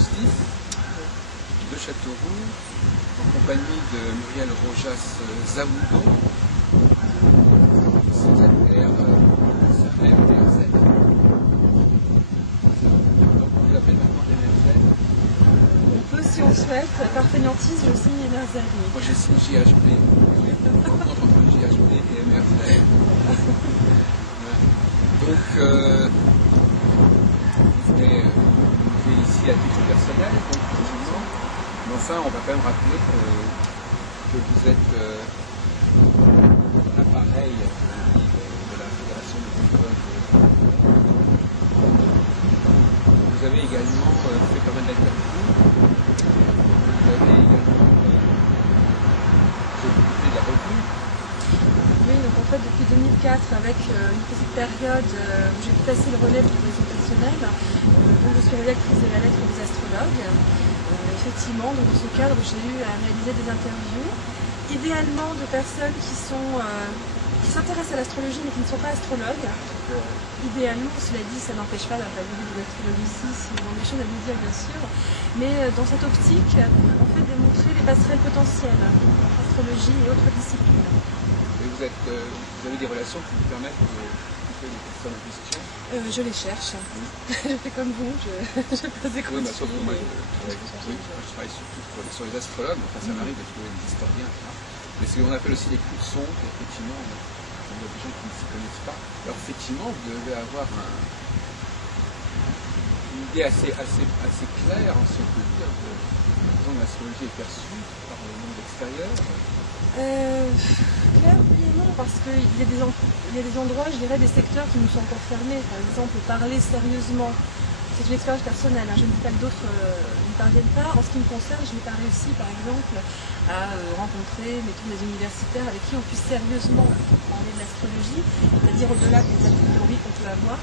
justice de Châteauroux, en compagnie de Muriel Rojas Zaoudon, secrétaire MRZ. Donc on l'appelle maintenant MRZ. On peut, si on souhaite, par fainéantise, je signe MRZ. Moi j'ai signé JHP. Rencontre entre JHP et MRZ. Donc, vous venez ici à titre personnel, donc, effectivement. Mais enfin, on va quand même rappeler que vous êtes l'appareil de la Fédération des football. Vous avez également fait pas mal d'interviews. Vous avez également occupé de la revue. Oui, donc en fait, depuis 2004, avec une petite période où j'ai pu passer le relais du réseau personnel, donc je suis rédactrice de la lettre des astrologues. Effectivement, dans ce cadre, j'ai eu à réaliser des interviews, idéalement de personnes qui s'intéressent à l'astrologie mais qui ne sont pas astrologues. Idéalement, cela dit, ça n'empêche pas la validité de l'astrologie ici, si on a des choses à nous dire bien sûr. Mais dans cette optique, on fait démontrer les passerelles potentielles entre astrologie et autres disciplines. Vous avez des relations qui vous permettent de couper les personnes en question? Je les cherche. Je fais comme vous, je pose des questions. Oui, sauf que moi, je travaille surtout sur les astrologues, enfin ça m'arrive de trouver des historiens. Mais c'est ce qu'on appelle aussi les coups de son, effectivement, il y a des gens qui ne s'y connaissent pas. Alors effectivement, vous devez avoir une idée assez claire en ce que peut dire de comment l'astrologie est perçue par le monde extérieur. Clair, oui et non, parce qu'il y a des endroits, je dirais, des secteurs qui nous sont encore fermés. Par exemple, parler sérieusement, c'est une expérience personnelle, hein. Je ne dis pas que d'autres n'y parviennent pas. En ce qui me concerne, je n'ai pas réussi, par exemple, à rencontrer des universitaires avec qui on puisse sérieusement parler de l'astrologie, c'est-à-dire au-delà des a priori qu'on peut avoir.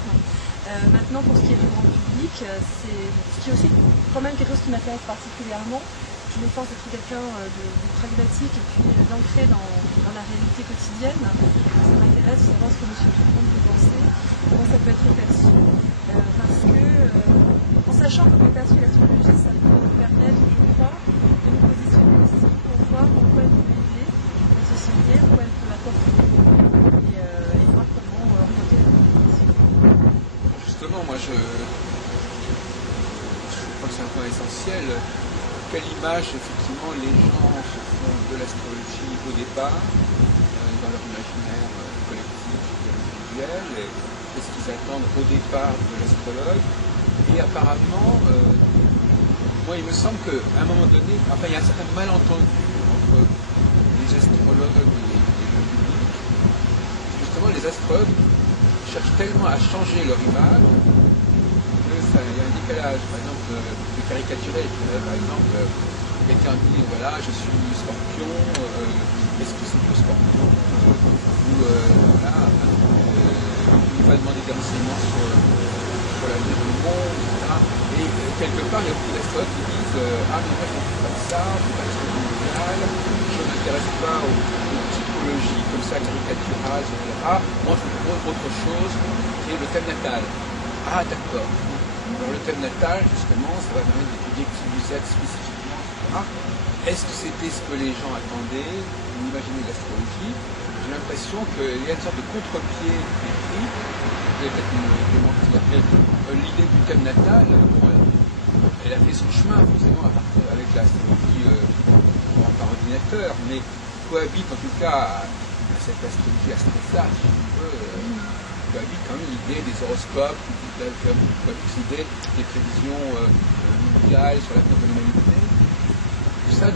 Maintenant, pour ce qui est du grand public, c'est ce qui est aussi quand même quelque chose qui m'intéresse particulièrement. Je m'efforce d'être quelqu'un de pragmatique et puis d'ancrer dans la réalité quotidienne. Ça m'intéresse de savoir ce que monsieur tout le monde peut penser, comment ça peut être perçu. Parce que, en sachant comment est perçue l'astrologie, ça peut nous permettre, je crois, de nous positionner ici pour voir en quoi elle peut aider la société, en quoi elle peut apporter et voir comment orienter la communication. Justement, moi je crois que c'est un point essentiel. Quelle image, effectivement, les gens se font de l'astrologie au départ, dans leur imaginaire collectif et individuel, et qu'est-ce qu'ils attendent au départ de l'astrologue. Et apparemment, moi il me semble qu'à un moment donné, enfin il y a un certain malentendu entre les astrologues et le public. Justement, les astrologues cherchent tellement à changer leur image, il y a un décalage, par exemple, de caricaturer. Par exemple, quelqu'un dit voilà, je suis scorpion, est-ce que c'est que scorpion? Ou voilà, il va demander des renseignements sur l'avenir du monde, etc. Et quelque part, il y a beaucoup d'astrologues qui disent ah, mais moi je ne fais pas de ça, je ne fais pas d'astrologie mondiale, je ne m'intéresse pas aux psychologies comme ça, caricaturales, etc. Moi je fais autre chose, qui est le thème natal. Ah, d'accord. Alors, le thème natal, justement, ça va permettre d'étudier qui vous êtes spécifiquement, etc. Est-ce que c'était ce que les gens attendaient ou imaginaient de l'astrologie? J'ai l'impression qu'il y a une sorte de contre-pied écrit. Vous allez peut-être me démentir, mais l'idée du thème natal, elle a fait son chemin, forcément, avec l'astrologie par ordinateur, mais cohabite en tout cas à cette astrologie astroflash, si on veut. Cohabite quand même l'idée des horoscopes, l'idée des prévisions mondiales sur l'avenir de l'humanité. Tout ça,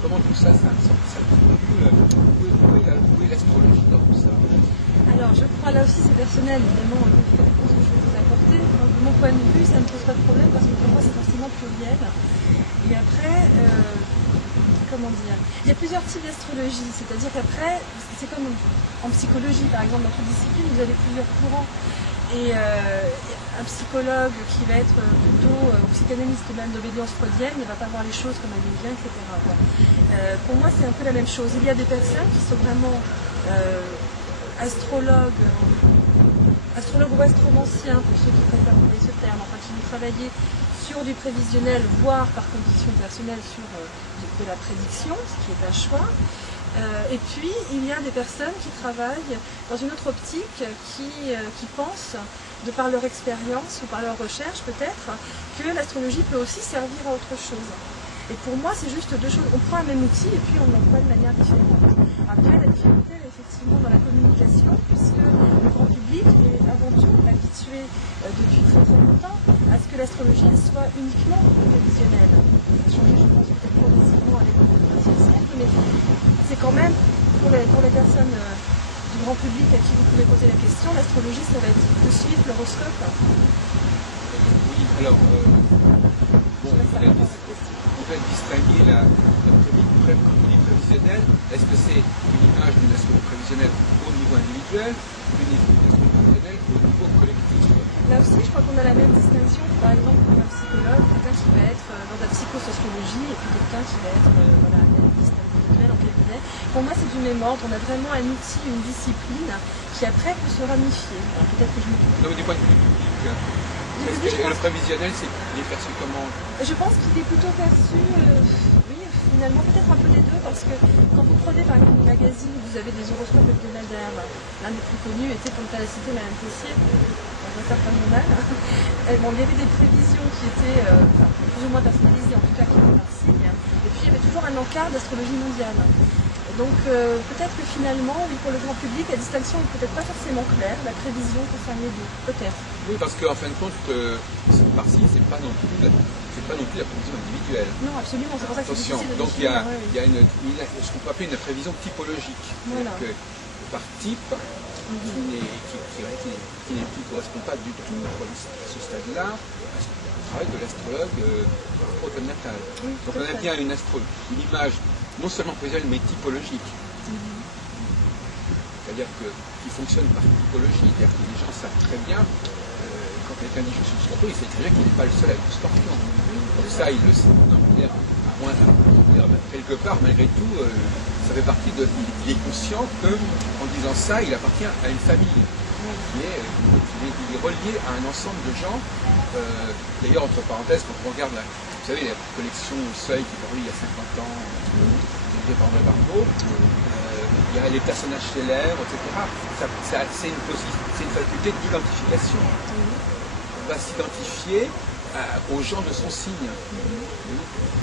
comment tout ça où est l'astrologie dans tout ça? Alors, je crois là aussi, c'est personnel, évidemment, il y a des réponses que je vais vous apporter. Donc, de mon point de vue, ça ne pose pas de problème parce que pour moi, c'est forcément pluriel. Et après, comment dire, il y a plusieurs types d'astrologie, c'est-à-dire qu'après, c'est comme en psychologie, par exemple, dans toute discipline, vous avez plusieurs courants. Et un psychologue qui va être plutôt psychanalyste même d'obédience freudienne ne va pas voir les choses comme un lien, etc. Pour moi, c'est un peu la même chose. Il y a des personnes qui sont vraiment astrologues ou astromanciens, pour ceux qui préfèrent employer ce terme, enfin qui vont travailler sur du prévisionnel, voire par conviction personnelle sur de la prédiction, ce qui est un choix. Et puis, il y a des personnes qui travaillent dans une autre optique, qui pensent, de par leur expérience ou par leur recherche peut-être, que l'astrologie peut aussi servir à autre chose. Et pour moi, c'est juste deux choses. On prend un même outil et puis on l'emploie de manière différente. Après, la difficulté, elle est effectivement dans la communication, puisque le grand public est avant tout habitué depuis très très longtemps à ce que l'astrologie soit uniquement prévisionnelle. Ça a changé, je pense, peut-être progressivement avec le XXe siècle, mais c'est quand même, pour les personnes du grand public à qui vous pouvez poser la question, l'astrologie, ça va être de suivre l'horoscope. Oui, alors, bon, on va distinguer la prévisionnelle. Est-ce que c'est une image d'une astro prévisionnelle au niveau individuel ou une astro prévisionnelle au niveau collectif? Là aussi, je crois qu'on a la même distinction, par exemple, pour un psychologue, quelqu'un qui va être dans la psychosociologie et puis quelqu'un qui va être voilà, analyste individuel en cabinet. Pour moi, c'est du même ordre. On a vraiment un outil, une discipline qui après peut se ramifier. Alors, peut-être que je me trompe. Donc, du point de vue public, est-ce que le prévisionnel, il est perçu comment? Je pense qu'il est plutôt perçu, oui, finalement, peut-être un peu des deux, parce que quand vous prenez par exemple le magazine, vous avez des horoscopes hebdomadaires. L'un des plus connus était, pour ne pas la citer, Madame Tessier, dans un certain journal. Bon, il y avait des prévisions qui étaient plus ou moins personnalisées, en tout cas qui étaient par signe. Et puis il y avait toujours un encart d'astrologie mondiale. Donc peut-être que finalement, oui, pour le grand public, la distinction n'est peut-être pas forcément claire. La prévision concerne les deux, peut-être. Oui, parce qu'en fin de compte, par-ci, c'est pas non plus la prévision individuelle. Non, absolument, c'est pour ça que c'est difficile de donc il y a ce qu'on peut appeler une prévision typologique. Voilà. Que, par type, qui ne correspond pas du tout à ce stade-là au travail de l'astrologue au thème natal. Oui, donc on a bien une image non seulement prévisionnelle mais typologique. C'est-à-dire qui fonctionne par typologie. C'est-à-dire que les gens savent très bien, quand quelqu'un dit je suis scorpion, il sait très bien qu'il n'est pas le seul à être scorpion. Donc ça, il le sait. Quelque part, malgré tout, ça fait partie de. Il est conscient qu'en disant ça, il appartient à une famille. Il est relié à un ensemble de gens. D'ailleurs, entre parenthèses, quand on regarde vous savez, la collection Seuil qui est parue il y a 50 ans, dirigée par André Barbeau, il y a les personnages célèbres, etc. C'est une faculté d'identification. On va s'identifier aux gens de son signe.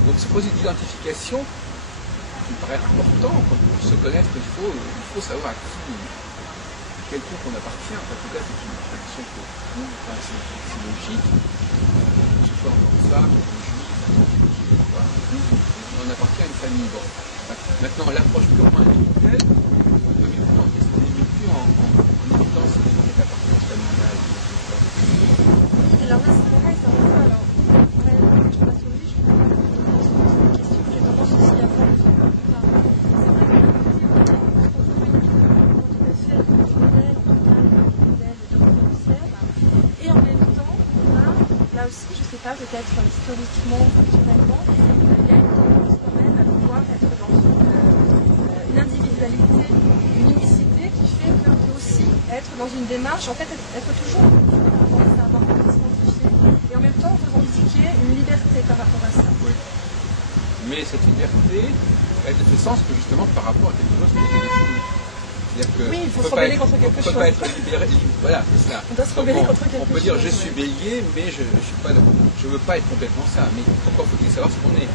Donc ce processus d'identification qui me paraît important, pour se connaître, il faut savoir à quel groupe on appartient. En tout cas, c'est une tradition c'est logique, que ce soit en femme, en juif, on appartient à une famille. Bon. Maintenant, l'approche purement individuelle, on ne met plus en évidence cette appartenance familiale. Alors là, c'est pareil, c'est un peu, alors, je suis pas sur lui, je pense que c'est une question que j'ai tendance aussi à voir sur le plan. C'est vrai que tout à fait le modèle, en tout cas, le modèle de judiciaire. Et en même temps, on a, là aussi, je ne sais pas, peut-être historiquement, culturellement, il y a une tendance quand même à pouvoir être dans une individualité, une unicité qui fait qu'on peut aussi être dans une démarche, en fait, être toujours savoir s'identifier, et en même temps revendiquer une liberté par rapport à ça. Oui. Mais cette liberté, elle ne fait sens que justement par rapport à quelque chose qui est défini. C'est-à-dire que oui, il faut se rebeller contre quelque chose. On ne peut pas être libéré. Voilà, c'est ça. On doit se rebeller contre quelque chose. On peut dire je suis bélier, mais je ne veux pas être complètement ça. Mais encore faut-il savoir ce qu'on est.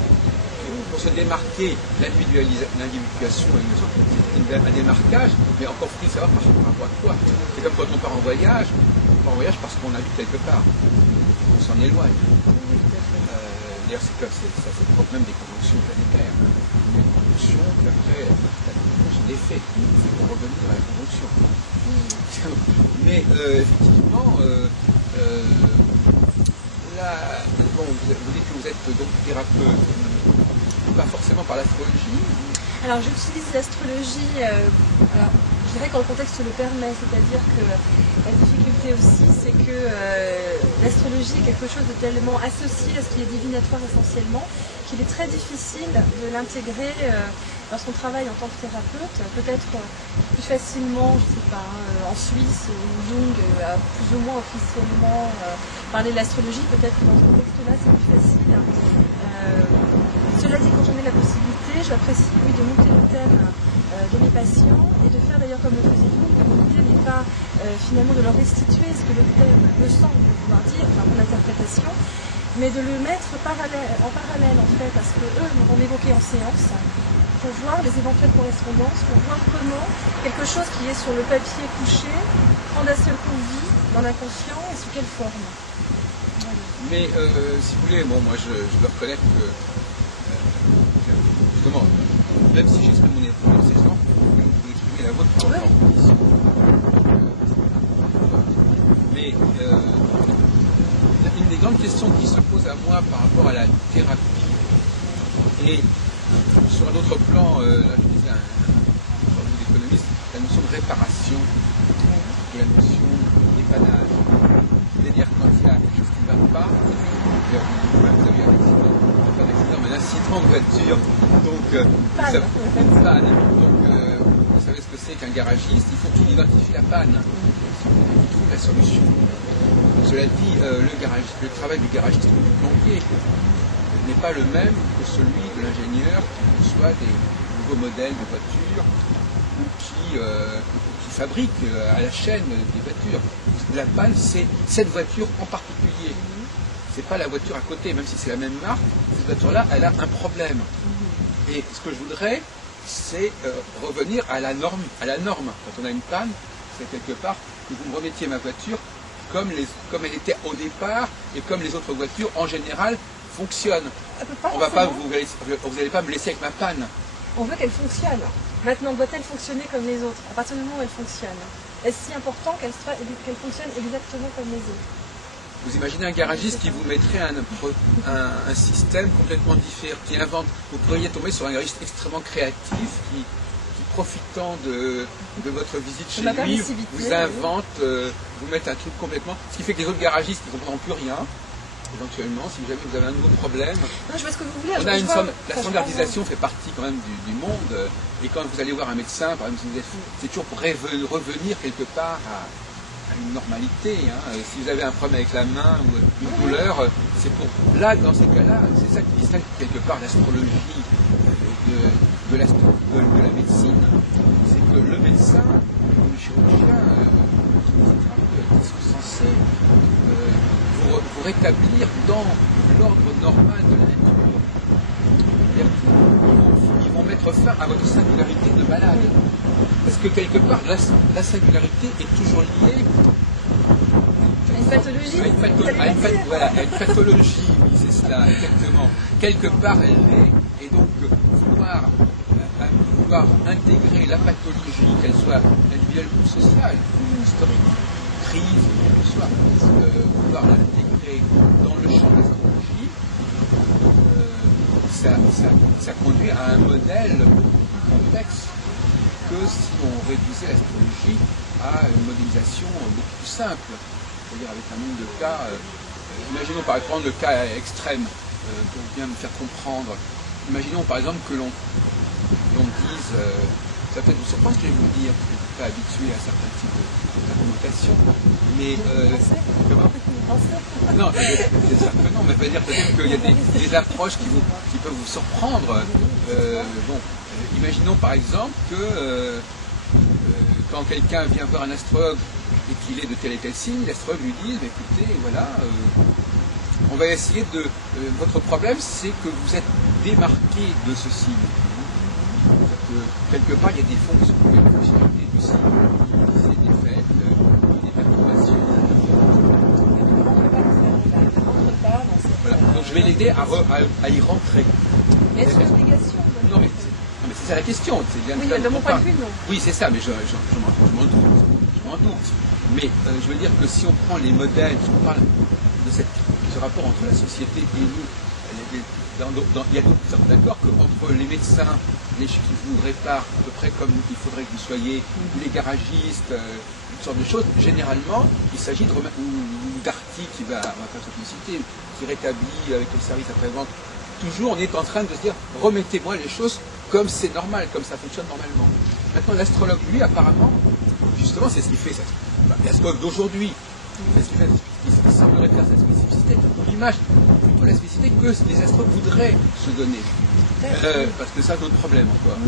Pour se démarquer, l'individuation est un démarquage, mais encore faut-il savoir par rapport à quoi. C'est comme quand on part en voyage. On part en voyage parce qu'on habite quelque part. On s'en éloigne. D'ailleurs, ça propre même des conventions planétaires. Il y a une convention, puis après, la convention des faits. Il faut revenir à la convention. Mais effectivement, vous dites que vous êtes donc thérapeute, pas forcément par l'astrologie. Alors j'utilise l'astrologie, je dirais quand le contexte le permet, c'est-à-dire que la difficulté aussi c'est que l'astrologie est quelque chose de tellement associé à ce qui est divinatoire essentiellement qu'il est très difficile de l'intégrer lorsqu'on travaille en tant que thérapeute, peut-être plus facilement, je ne sais pas, en Suisse, où Jung a plus ou moins officiellement parlé de l'astrologie, peut-être que dans ce contexte-là, c'est plus facile. Cela dit, quand j'en ai la possibilité, j'apprécie de monter le thème de mes patients et de faire d'ailleurs comme le faisait Jung, de monter, mais pas finalement de leur restituer ce que le thème me semble vouloir dire, enfin mon interprétation, mais de le mettre en parallèle en fait, parce que eux vont m'évoquer en séance pour voir les éventuelles correspondances, pour voir comment quelque chose qui est sur le papier couché prend d'un seul coup vie dans l'inconscient et sous quelle forme. Mais si vous voulez, bon, moi je dois reconnaître que justement, même si j'exprime mon exemple, vous exprimez la vôtre pour mais une des grandes questions qui se pose à moi par rapport à la thérapie, et sur un autre plan, là je disais un économiste, la notion de réparation, la notion d'épanage. C'est-à-dire quand il y a quelque chose qui ne va pas, vous avez un accident de voiture, donc une panne. Donc vous savez ce que c'est qu'un garagiste, il faut qu'il identifie la panne, il trouve la solution. Cela dit, le travail du garagiste ou du plombier n'est pas le même que celui de l'ingénieur qui conçoit des nouveaux modèles de voitures ou qui fabrique à la chaîne des voitures. La panne, c'est cette voiture en particulier. C'est pas la voiture à côté, même si c'est la même marque, cette voiture-là, elle a un problème. Et ce que je voudrais, c'est revenir à la norme. Quand on a une panne, c'est quelque part que vous me remettiez ma voiture comme elle était au départ et comme les autres voitures en général fonctionnent. Vous n'allez pas me laisser avec ma panne. On veut qu'elle fonctionne. Maintenant, doit-elle fonctionner comme les autres? À partir du moment où elle fonctionne, est-ce si important qu'elle fonctionne exactement comme les autres? Vous imaginez un garagiste qui vous mettrait un système complètement différent, qui invente. Vous pourriez tomber sur un garagiste extrêmement créatif qui profitant de votre visite chez lui, vous invente, vous met un truc complètement. Ce qui fait que les autres garagistes ne comprendront plus rien. Éventuellement, si jamais vous avez un nouveau problème. Non, je vois ce que vous voulez. La standardisation fait partie quand même du monde. Et quand vous allez voir un médecin, par exemple, c'est toujours pour revenir quelque part à une normalité. Si vous avez un problème avec la main ou une douleur, c'est pour. Là, dans ces cas-là, c'est ça qui distingue quelque part l'astrologie de la médecine. C'est que le médecin, le chirurgien, ils sont censés vous rétablir dans l'ordre normal de la nature. Ils vont mettre fin à votre singularité de malade. Parce que quelque part, la singularité est toujours liée à une pathologie. À une pathologie, oui, c'est cela, exactement. Quelque part, elle l'est. Et donc, vouloir intégrer la pathologie, qu'elle soit individuelle ou sociale, ou historique, crise, quelle que soit, vouloir l'intégrer dans le champ de l'astrologie, ça conduit à un modèle complexe que si on réduisait l'astrologie à une modélisation beaucoup plus simple, c'est-à-dire avec un nombre de cas. Imaginons par exemple le cas extrême pour bien me faire comprendre. Imaginons par exemple que l'on dise, ça peut-être vous surprendre ce que je vais vous dire, parce que je ne suis pas habitué à certains types d'argumentation, mais comment? Non, c'est sûr que non, mais ça veut dire peut-être qu'il y a des approches qui peuvent vous surprendre. Imaginons par exemple que quand quelqu'un vient voir un astrologue et qu'il est de tel et tel signe, l'astrologue lui dit, écoutez, voilà, on va essayer de... votre problème, c'est que vous êtes démarqué de ce signe. Quelque part, il y a des fonctionnalités du signe, c'est des faits, des perturbations. Voilà. Donc je vais l'aider à y rentrer. Est-ce que c'est négation? Non, mais c'est ça la question. Oui, de mon point de vue, non. Oui, c'est ça, mais je m'en doute. Mais je veux dire que si on prend les modèles, si on parle de ce rapport entre la société et nous, il y a d'autres sommes d'accord qu'entre les médecins, les qui vous réparent à peu près comme il faudrait que vous soyez, les garagistes, toutes sortes de choses, généralement, il s'agit de remettre, ou Darty qui va, on va pas se citer, qui rétablit avec le service après-vente. Toujours, on est en train de se dire, remettez-moi les choses comme c'est normal, comme ça fonctionne normalement. Maintenant, l'astrologue, lui, apparemment, justement, c'est ce qu'il fait. L'astrologue d'aujourd'hui, c'est ce qu'il fait, il semblerait faire cette spécificité. L'image, plutôt la spécificité que les astrologues voudraient se donner. Parce que ça, c'est notre problème encore.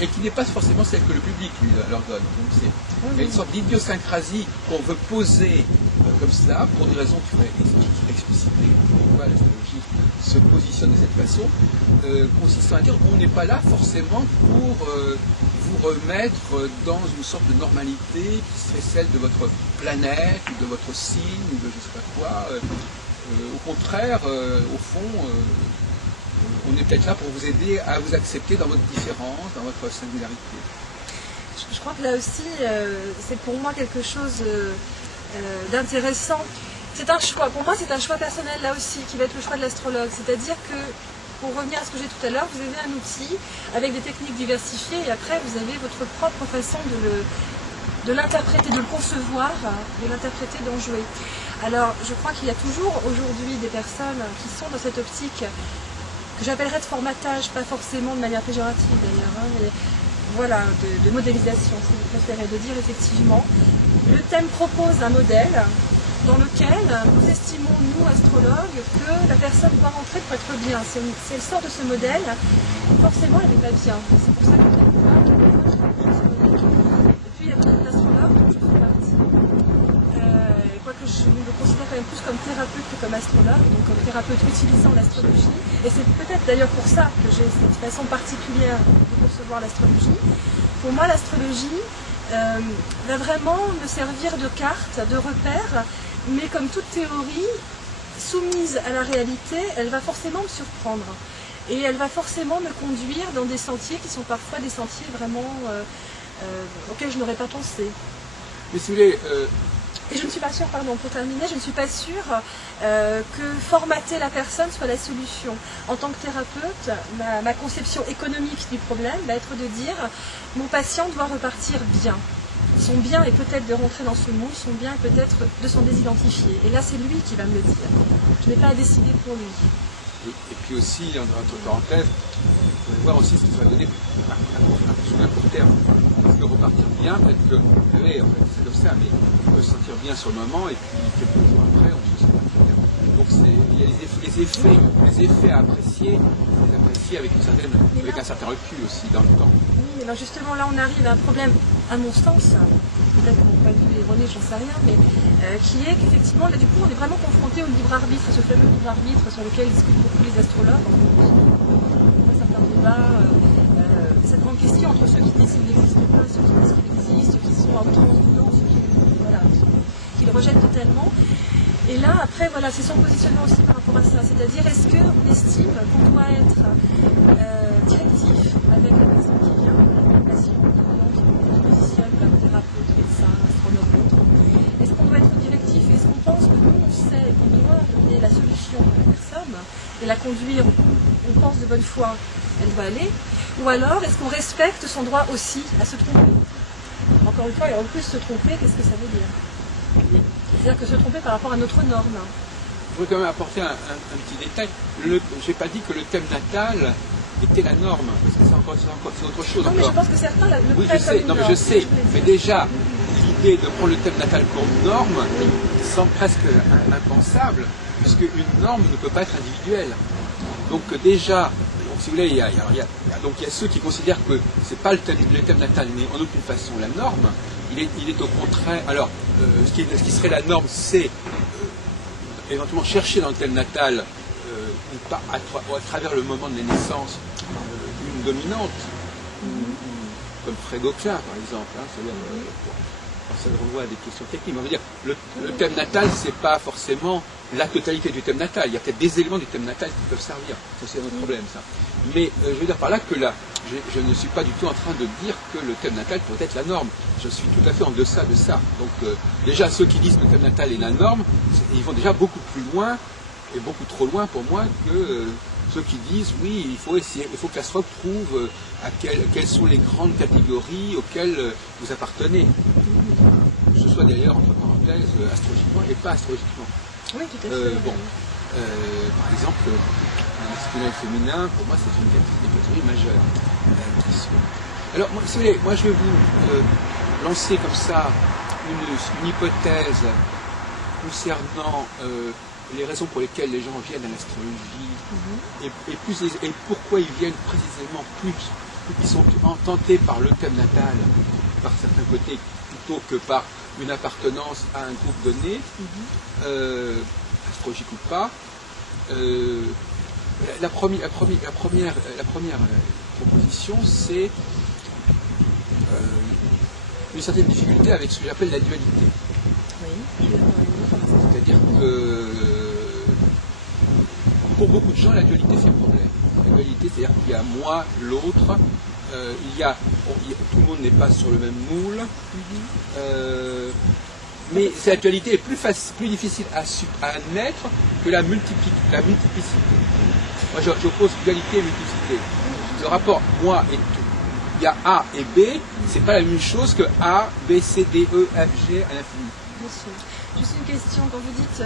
Et qui n'est pas forcément celle que le public lui leur donne. Donc il y a une sorte d'idiosyncrasie qu'on veut poser comme ça, pour des raisons qui pourraient expliciter pourquoi l'astrologie se positionne de cette façon, consistant à dire qu'on n'est pas là forcément pour vous remettre dans une sorte de normalité qui serait celle de votre planète, ou de votre signe, ou de je ne sais pas quoi. Au contraire, au fond, on est peut-être là pour vous aider à vous accepter dans votre différence, dans votre singularité. Je crois que là aussi, c'est pour moi quelque chose d'intéressant. C'est un choix. Pour moi, c'est un choix personnel là aussi, qui va être le choix de l'astrologue. C'est-à-dire que, pour revenir à ce que j'ai dit tout à l'heure, vous avez un outil avec des techniques diversifiées et après, vous avez votre propre façon de l'interpréter, de le concevoir, de l'interpréter, d'en jouer. Alors, je crois qu'il y a toujours aujourd'hui des personnes qui sont dans cette optique que j'appellerais de formatage, pas forcément de manière péjorative d'ailleurs, hein, mais voilà, de modélisation, si vous préférez, de dire effectivement, le thème propose un modèle dans lequel nous estimons, nous, astrologues, que la personne doit rentrer pour être bien. Si elle sort de ce modèle, forcément, elle n'est pas bien. C'est pour ça que et puis, il y a beaucoup d'astrologues dont je fais partie. Quoique je me considère quand même plus comme thérapeute que comme astrologue, donc comme thérapeute utilisant l'astrologie. Et c'est peut-être d'ailleurs pour ça que j'ai cette façon particulière de concevoir l'astrologie. Pour moi, l'astrologie va vraiment me servir de carte, de repère, mais comme toute théorie, soumise à la réalité, elle va forcément me surprendre. Et elle va forcément me conduire dans des sentiers qui sont parfois des sentiers vraiment auxquels je n'aurais pas pensé. Mais si vous voulez... Et je ne suis pas sûre, pardon, pour terminer, je ne suis pas sûre que formater la personne soit la solution. En tant que thérapeute, ma conception économique du problème va être de dire mon patient doit repartir bien. Son bien est peut-être de rentrer dans ce moule, son bien est peut-être de s'en désidentifier. Et là, c'est lui qui va me le dire. Je n'ai pas à décider pour lui. Et puis aussi, entre parenthèses, vous pouvez voir aussi ce qui va donner sur un court terme. Parce que repartir bien, peut-être que, vous savez, en fait, c'est comme ça, mais on peut se sentir bien sur le moment, et puis quelques jours après, on se sent pas bien. Donc il y a les effets à apprécier, les apprécier avec un certain recul aussi dans le temps. Oui, mais alors justement, là, on arrive à un problème, à mon sens, peut-être qu'on n'a pas vu erroné, j'en sais rien, mais qui est qu'effectivement, là, du coup, on est vraiment confronté au libre arbitre, ce fameux libre arbitre sur lequel discutent beaucoup les astrologues. Un certain débat, cette grande question entre ceux qui disent qu'il n'existe pas, ceux qui disent qu'il existe, ceux qui sont en transe, ceux qui le rejettent totalement. Et là, après, voilà, c'est son positionnement aussi par rapport à ça. C'est-à-dire, est-ce qu'on estime qu'on doit être directif avec la personne qui vient, la patient, qui positionne comme thérapeute, médecin, astrologue, autre. Est-ce qu'on doit être directif? Est-ce qu'on pense que nous, on sait qu'on doit donner la solution à la personne et la conduire où on pense de bonne foi, elle va aller? Ou alors, est-ce qu'on respecte son droit aussi à se tromper? Encore une fois, et en plus, se tromper, qu'est-ce que ça veut dire? C'est-à-dire que se tromper par rapport à notre norme. Je voudrais quand même apporter un petit détail. Je n'ai pas dit que le thème natal était la norme, parce que c'est autre chose. Non, mais je pense que certains le oui, prennent je comme sais, une non, mais norme. je sais. Mais déjà, l'idée de prendre le thème natal comme norme semble presque impensable, puisque une norme ne peut pas être individuelle. Donc déjà, si vous voulez, il y a ceux qui considèrent que c'est pas le thème natal, mais en aucune façon la norme. Il est au contraire. Alors, ce qui serait la norme, c'est éventuellement chercher dans le thème natal, à travers le moment de la naissance, une dominante, comme Fred Gauquelin, par exemple. Ça renvoie à des questions techniques. On va dire, le thème natal, c'est pas forcément la totalité du thème natal. Il y a peut-être des éléments du thème natal qui peuvent servir. Ça, c'est un autre problème, ça. Mais je veux dire par là que là, je ne suis pas du tout en train de dire que le thème natal peut être la norme. Je suis tout à fait en deçà de ça. Donc déjà, ceux qui disent que le thème natal est la norme, ils vont déjà beaucoup plus loin, et beaucoup trop loin pour moi, que ceux qui disent oui, il faut que l'astrologue trouve quelles sont les grandes catégories auxquelles vous appartenez. Que ce soit d'ailleurs, entre parenthèses, astrologiquement et pas astrologiquement. Oui, tout à fait. Par exemple, masculin et féminin, pour moi, c'est une catégorie majeure. Alors, si vous voulez, moi, je vais vous lancer comme ça une hypothèse concernant les raisons pour lesquelles les gens viennent à l'astrologie et pourquoi ils viennent précisément plus. Ils sont tentés par le thème natal, par certains côtés, plutôt que par une appartenance à un groupe donné, astrologique ou pas. La première proposition, c'est une certaine difficulté avec ce que j'appelle la dualité. Oui. C'est-à-dire que pour beaucoup de gens, la dualité fait problème. La dualité, c'est-à-dire qu'il y a moi, l'autre, tout le monde n'est pas sur le même moule, mais cette dualité est plus difficile à admettre que la multiplicité. Moi, j'oppose dualité et multiplicité. Le rapport moi et tout. Il y a A et B, c'est pas la même chose que A, B, C, D, E, F, G à l'infini. Bien sûr. Juste une question, quand vous dites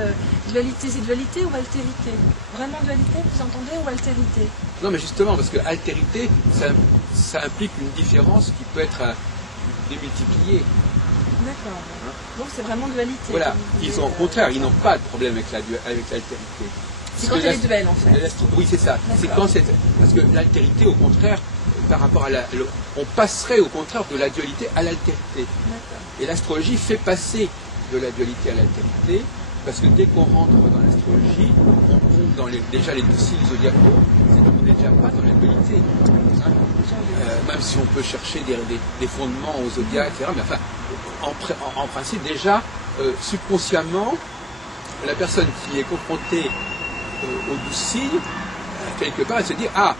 dualité, c'est dualité ou altérité? Vraiment dualité, vous entendez, ou altérité? Non, mais justement, parce que altérité, ça implique une différence qui peut être démultipliée. D'accord. Donc c'est vraiment dualité. Voilà, au contraire, ils n'ont pas de problème avec l'altérité. C'est quand elle est duel, en fait. Oui, c'est ça. C'est quand parce que l'altérité, au contraire, par rapport à on passerait au contraire de la dualité à l'altérité. Et l'astrologie fait passer de la dualité à l'altérité, parce que dès qu'on rentre dans l'astrologie, on tombe déjà les deux signes zodiacaux, on n'est déjà pas dans la dualité. Même si on peut chercher des fondements au zodiaque, etc. Mais enfin, en principe, déjà, subconsciemment, la personne qui est confrontée aux 12 signes, quelque part, elle se dit « Ah,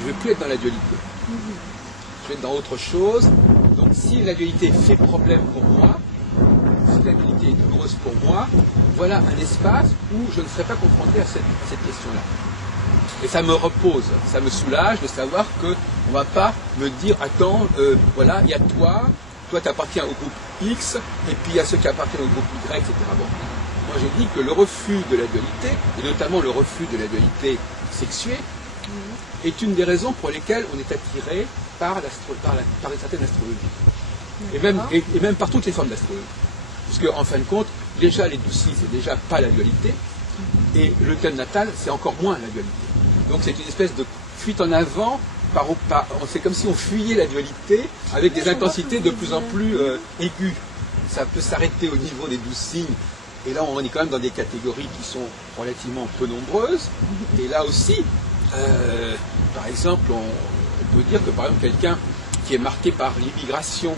je ne veux plus être dans la dualité. Je vais être dans autre chose. Donc si la dualité fait problème pour moi, si la dualité est douloureuse pour moi, voilà un espace où je ne serai pas confronté à cette question-là. Et ça me repose, ça me soulage de savoir qu'on ne va pas me dire « Attends, voilà, il y a toi tu appartiens au groupe X, et puis il y a ceux qui appartiennent au groupe Y, etc. » Bon. Moi j'ai dit que le refus de la dualité, et notamment le refus de la dualité sexuée, est une des raisons pour lesquelles on est attiré par une certaine astrologie. Et même par toutes les formes d'astrologie. Puisque en fin de compte, déjà les 12 signes, c'est déjà pas la dualité, et le thème natal, c'est encore moins la dualité. Donc c'est une espèce de fuite en avant, c'est comme si on fuyait la dualité avec des intensités de plus en plus aiguës. Ça peut s'arrêter au niveau des 12 signes, et là on est quand même dans des catégories qui sont relativement peu nombreuses, et là aussi, par exemple, on peut dire que par exemple quelqu'un qui est marqué par l'immigration,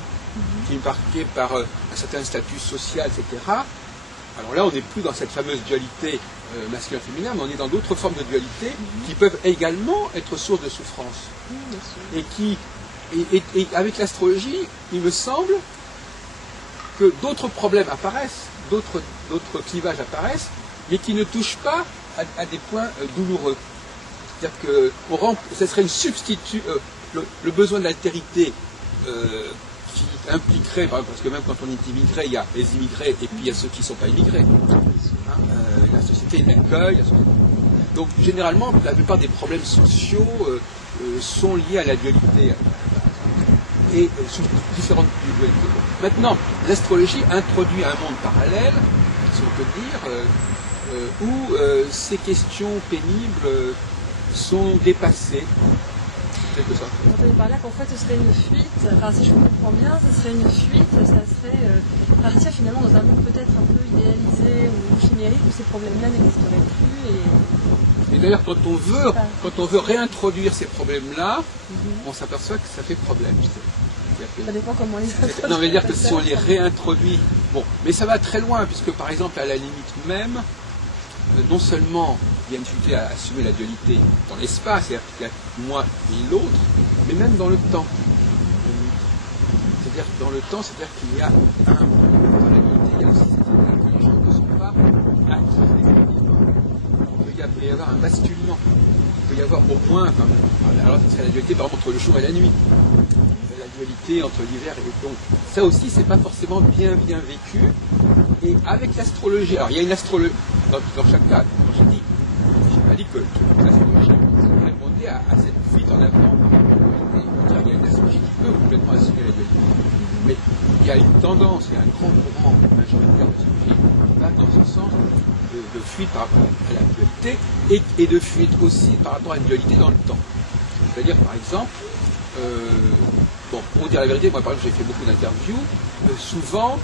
qui est marqué par un certain statut social, etc., alors là on n'est plus dans cette fameuse dualité masculin-féminin, mais on est dans d'autres formes de dualité qui peuvent également être source de souffrance. Et avec l'astrologie, il me semble que d'autres problèmes apparaissent, d'autres clivages apparaissent, mais qui ne touchent pas à des points douloureux. C'est-à-dire que ce serait une substitut, le besoin de l'altérité qui impliquerait, parce que même quand on est immigré, il y a les immigrés et puis il y a ceux qui ne sont pas immigrés. La société d'accueil. Donc généralement, la plupart des problèmes sociaux sont liés à la dualité et sous différentes dualités. Maintenant, l'astrologie introduit un monde parallèle, si on peut dire, où ces questions pénibles sont dépassées. Vous entendez par là qu'en fait ce serait une fuite, enfin si je comprends bien, ce serait une fuite, ça serait partir finalement dans un monde peut-être un peu idéalisé ou chimérique où ces problèmes-là n'existeraient plus. Et d'ailleurs quand on veut réintroduire ces problèmes-là, on s'aperçoit que ça fait problème. Ça dépend comment les introduire. Non, mais dire que si on les réintroduit, bon, mais ça va très loin, puisque par exemple à la limite même, non seulement il y a une difficulté à assumer la dualité dans l'espace, c'est-à-dire qu'il y a moi et l'autre, mais même dans le temps. C'est-à-dire dans le temps, c'est-à-dire qu'il y a dans la dualité, il y a aussi ces états que les gens ne sont pas actifs. Il peut y avoir un basculement. Il peut y avoir au moins, alors ce serait la dualité par exemple entre le jour et la nuit. La dualité entre l'hiver et l'été. Ça aussi, c'est pas forcément bien vécu. Et avec l'astrologie, alors il y a une astrologie dans chaque cas, quand j'ai pas dit que l'astrologie tendance, il y a un grand courant majoritaire de sociologie qui va dans un sens de fuite par rapport à la dualité et de fuite aussi par rapport à une dualité dans le temps. C'est-à-dire, par exemple, pour dire la vérité, moi par exemple j'ai fait beaucoup d'interviews, souvent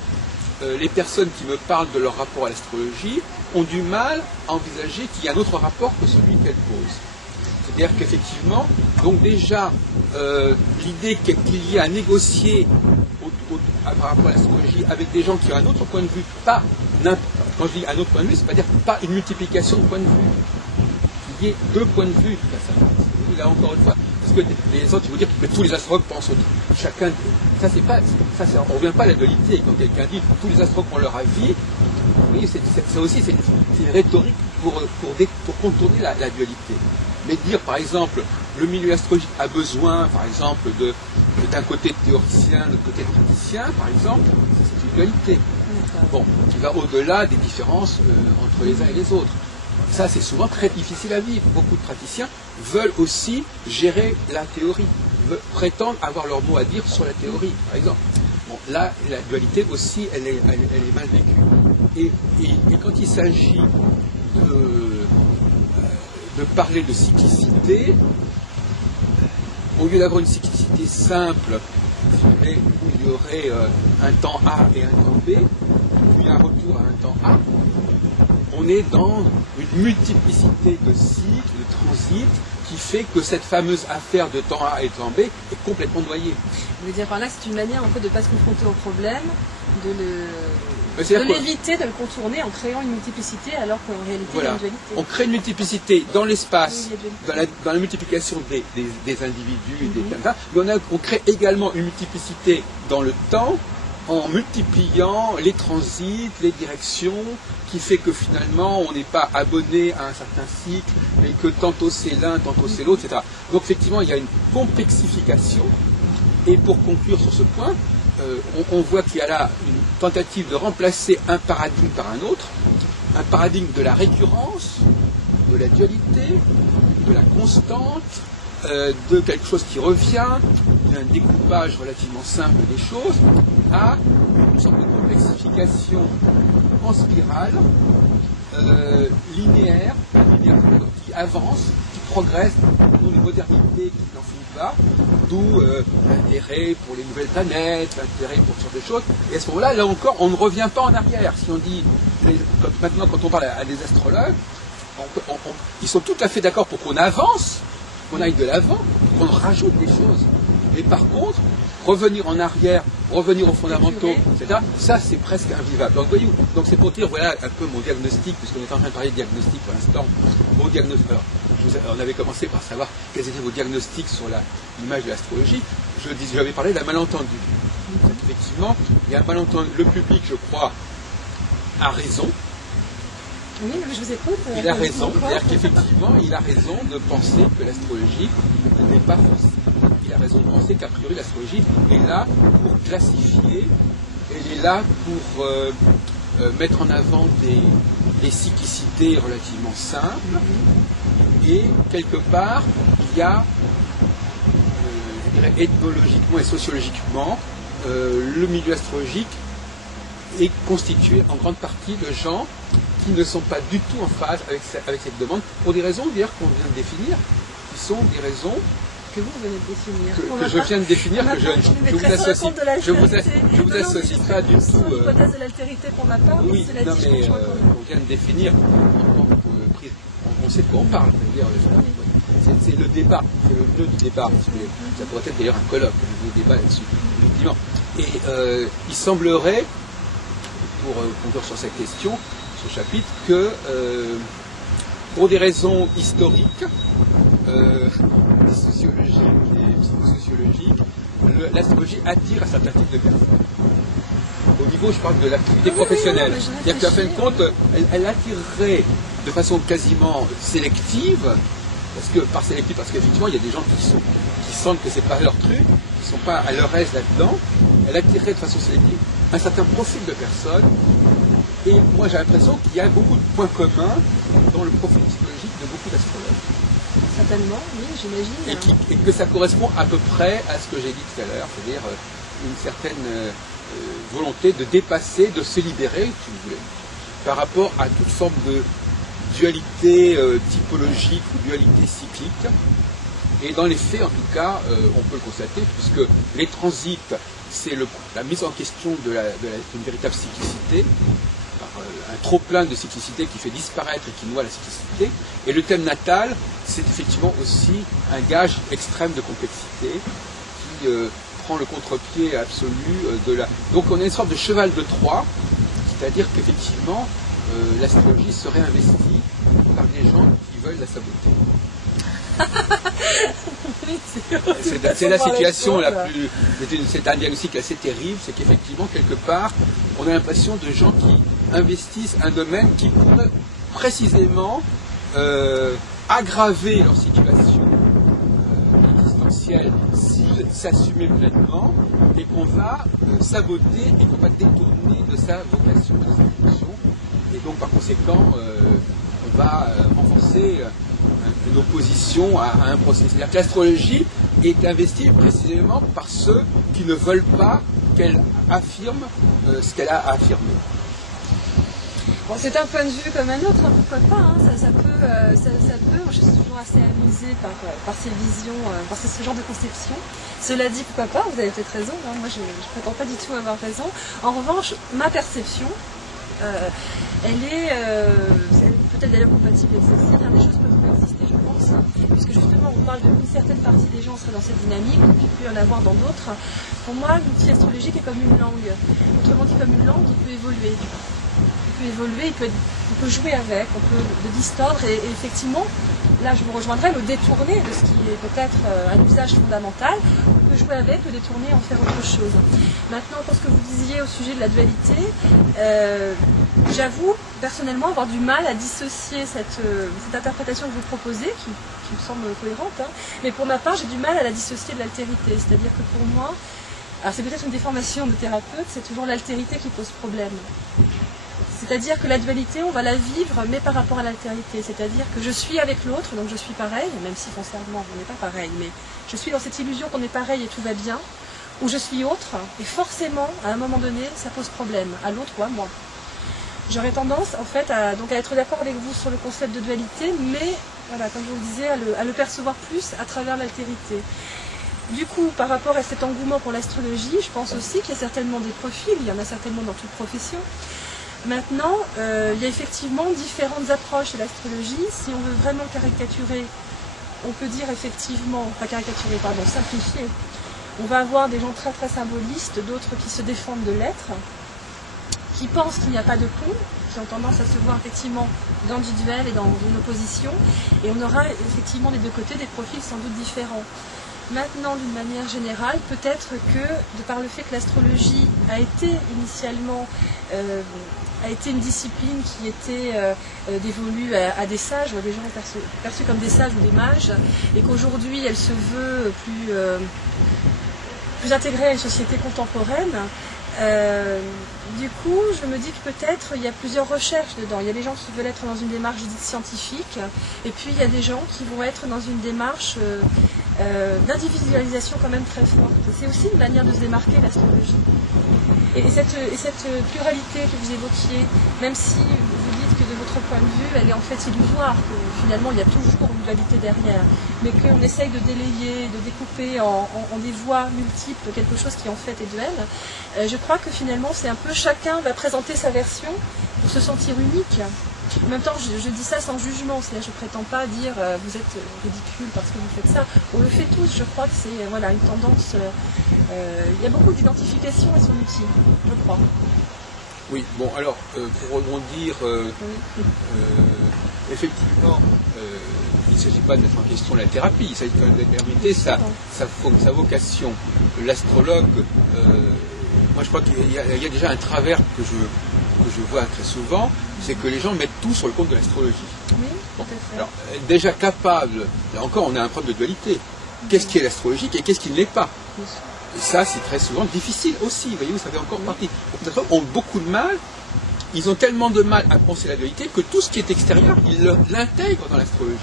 les personnes qui me parlent de leur rapport à l'astrologie ont du mal à envisager qu'il y a un autre rapport que celui qu'elles posent. C'est-à-dire qu'effectivement, donc déjà, l'idée qu'il y ait à négocier par rapport à l'astrologie avec des gens qui ont un autre point de vue, pas n'importe. Quand je dis un autre point de vue, c'est-à-dire pas une multiplication de points de vue. Qu'il y ait deux points de vue. Là encore une fois, parce que les autres ils vont dire que tous les astrologues pensent chacun. Ça c'est pas, on revient pas à la dualité. Quand quelqu'un dit tous les astrologues ont leur avis, oui, ça aussi c'est une rhétorique pour contourner la dualité. Mais dire par exemple le milieu astrologique a besoin, par exemple, d'un côté théoricien, de l'autre côté praticien, par exemple, c'est une dualité. Bon, qui va au-delà des différences entre les uns et les autres. Ça, c'est souvent très difficile à vivre. Beaucoup de praticiens veulent aussi gérer la théorie, prétendent avoir leur mot à dire sur la théorie, par exemple. Bon, là, la dualité aussi, elle est mal vécue. Et quand il s'agit de parler de cyclicité, au lieu d'avoir une cyclicité simple, où il y aurait un temps A et un temps B, puis un retour à un temps A, on est dans une multiplicité de cycles, de transits, qui fait que cette fameuse affaire de temps A et temps B est complètement noyée. Vous voulez dire par là que c'est une manière en fait, de ne pas se confronter au problème, de l'éviter, de le contourner en créant une multiplicité alors qu'en réalité il y a une dualité. On crée une multiplicité dans l'espace, dans la multiplication des individus et des tas, mais on crée également une multiplicité dans le temps en multipliant les transits, les directions, qui fait que finalement on n'est pas abonné à un certain cycle, mais que tantôt c'est l'un, tantôt c'est l'autre, etc. Donc effectivement il y a une complexification, et pour conclure sur ce point, on voit qu'il y a là une tentative de remplacer un paradigme par un autre, un paradigme de la récurrence, de la dualité, de la constante, de quelque chose qui revient, d'un découpage relativement simple des choses, à une sorte de complexification en spirale, linéaire, qui avance, qui progresse, d'où une modernité qui n'en finit pas, d'où l'intérêt pour les nouvelles planètes, l'intérêt pour ce genre de choses. Et à ce moment-là, là encore, on ne revient pas en arrière. Si on dit, maintenant quand on parle à des astrologues, ils sont tout à fait d'accord pour qu'on avance, qu'on aille de l'avant, qu'on rajoute des choses. Mais par contre, revenir en arrière, revenir aux fondamentaux, etc., ça c'est presque invivable. Donc voyez-vous, donc c'est pour dire, voilà un peu mon diagnostic, puisqu'on est en train de parler de diagnostic pour l'instant. Mon diagnostic, alors, on avait commencé par savoir quels étaient vos diagnostics sur l'image de l'astrologie. J'avais parlé d'un malentendu. Effectivement, il y a un malentendu. Le public, je crois, a raison. Oui, je vous écoute. Il a raison, c'est-à-dire qu'effectivement, il a raison de penser que l'astrologie n'est pas fausse. Il a raison de penser qu'a priori l'astrologie est là pour classifier, elle est là pour mettre en avant des cyclicités relativement simples, et quelque part, il y a, je dirais, ethnologiquement et sociologiquement, le milieu astrologique est constitué en grande partie de gens qui ne sont pas du tout en phase avec cette demande, pour des raisons d'ailleurs qu'on vient de définir, qui sont des raisons que vous venez de définir. Que je viens de définir, que je vous associe pas du tout. L'hypothèse de l'altérité pour ma part, oui, c'est la non, mais on vient de définir en tant que prise. On sait de quoi on parle. C'est le débat, c'est le nœud du débat. Ça pourrait être d'ailleurs un colloque, le débat là-dessus, effectivement. Et il semblerait, pour conclure sur cette question, ce chapitre, que pour des raisons historiques, sociologiques et psychosociologiques, l'astrologie attire un certain type de personnes. Au niveau, je parle de l'activité professionnelle. C'est-à-dire qu'à fin de compte, elle attirerait de façon quasiment sélective, parce qu'effectivement, il y a des gens qui sentent que c'est pas leur truc, qui ne sont pas à leur aise là-dedans. Elle attirerait de façon sélective un certain profil de personnes. Et moi, j'ai l'impression qu'il y a beaucoup de points communs dans le profil psychologique de beaucoup d'astrologues. Certainement, oui, j'imagine. Et que ça correspond à peu près à ce que j'ai dit tout à l'heure, c'est-à-dire une certaine volonté de dépasser, de se libérer, si vous voulez, par rapport à toute forme de dualité typologique ou dualité cyclique. Et dans les faits, en tout cas, on peut le constater, puisque les transits, c'est la mise en question d'une véritable cyclicité, par un trop-plein de cyclicité qui fait disparaître et qui noie la cyclicité. Et le thème natal, c'est effectivement aussi un gage extrême de complexité qui prend le contre-pied absolu de la... Donc on a une sorte de cheval de Troie, c'est-à-dire qu'effectivement, l'astrologie serait investie par des gens qui veulent la saboter. C'est la situation la plus... C'est un diagnostic assez terrible, c'est qu'effectivement, quelque part, on a l'impression de gens qui investissent un domaine qui pourrait précisément aggraver leur situation existentielle s'ils s'assumaient pleinement, et qu'on va saboter et qu'on va détourner de sa vocation, de sa fonction. Et donc, par conséquent, on va renforcer une opposition à un processus. C'est-à-dire que l'astrologie est investie précisément par ceux qui ne veulent pas qu'elle affirme ce qu'elle a à affirmer. Bon, c'est un point de vue comme un autre, hein, pourquoi pas, hein, ça peut, moi, je suis toujours assez amusée par ces visions, par ce genre de conception. Cela dit, pourquoi pas, vous avez peut-être raison, hein, moi je ne prétends pas du tout avoir raison. En revanche, ma perception, elle est peut-être d'ailleurs compatible avec celle-ci, bien des choses peuvent coexister, je pense, puisque justement on parle d'une certaine partie des gens seraient dans cette dynamique, il peut y en avoir dans d'autres. Pour moi, l'outil astrologique est comme une langue, autrement dit comme une langue qui peut évoluer. Il peut jouer avec, on peut le distordre et effectivement, là je vous rejoindrai, le détourner de ce qui est peut-être un usage fondamental, on peut jouer avec, le détourner, en faire autre chose. Maintenant, pour ce que vous disiez au sujet de la dualité, j'avoue personnellement avoir du mal à dissocier cette interprétation que vous proposez, qui me semble cohérente, hein, mais pour ma part j'ai du mal à la dissocier de l'altérité, c'est-à-dire que pour moi, alors c'est peut-être une déformation de thérapeute, c'est toujours l'altérité qui pose problème. C'est-à-dire que la dualité, on va la vivre, mais par rapport à l'altérité. C'est-à-dire que je suis avec l'autre, donc je suis pareil, même si foncièrement on n'est pas pareil, mais je suis dans cette illusion qu'on est pareil et tout va bien, ou je suis autre, et forcément, à un moment donné, ça pose problème, à l'autre ou à moi. J'aurais tendance, en fait, à être d'accord avec vous sur le concept de dualité, mais, voilà, comme je vous le disais, à le percevoir plus à travers l'altérité. Du coup, par rapport à cet engouement pour l'astrologie, je pense aussi qu'il y a certainement des profils, il y en a certainement dans toute profession. Maintenant, il y a effectivement différentes approches de l'astrologie. Si on veut vraiment caricaturer, on peut dire effectivement, pas caricaturer, pardon, simplifier. On va avoir des gens très très symbolistes, d'autres qui se défendent de l'être, qui pensent qu'il n'y a pas de pont, qui ont tendance à se voir effectivement dans du duel et dans une opposition. Et on aura effectivement des deux côtés des profils sans doute différents. Maintenant, d'une manière générale, peut-être que, de par le fait que l'astrologie a été initialement une discipline qui était dévolue à des sages, ou à des gens perçus comme des sages ou des mages, et qu'aujourd'hui elle se veut plus intégrée à une société contemporaine. Du coup, je me dis que peut-être il y a plusieurs recherches dedans. Il y a des gens qui veulent être dans une démarche dite scientifique, et puis il y a des gens qui vont être dans une démarche d'individualisation quand même très forte. C'est aussi une manière de se démarquer, l'astrologie. Et cette pluralité que vous évoquiez, même si vous dites que de votre point de vue, elle est en fait illusoire, que finalement il y a toujours une dualité derrière, mais qu'on essaye de délayer, de découper en des voies multiples quelque chose qui en fait est duel, je crois que finalement c'est un peu chacun va présenter sa version pour se sentir unique. En même temps, je dis ça sans jugement, c'est-à-dire je ne prétends pas dire vous êtes ridicule parce que vous faites ça. On le fait tous, je crois que c'est voilà, une tendance. Il y a beaucoup d'identification à son outil, je crois. Oui, bon, alors, pour rebondir, effectivement, il ne s'agit pas de mettre en question la thérapie, il s'agit de déterminer sa vocation. L'astrologue, moi je crois qu'il y a déjà un travers que je vois très souvent, c'est que les gens mettent tout sur le compte de l'astrologie. Oui, bon. tout à fait. Alors, déjà capable, là encore on a un problème de dualité. Qu'est-ce qui est l'astrologique et qu'est-ce qui ne l'est pas? Et ça, c'est très souvent difficile aussi, voyez-vous, ça fait encore partie. Les gens ont beaucoup de mal, ils ont tellement de mal à penser la dualité que tout ce qui est extérieur, ils l'intègrent dans l'astrologie.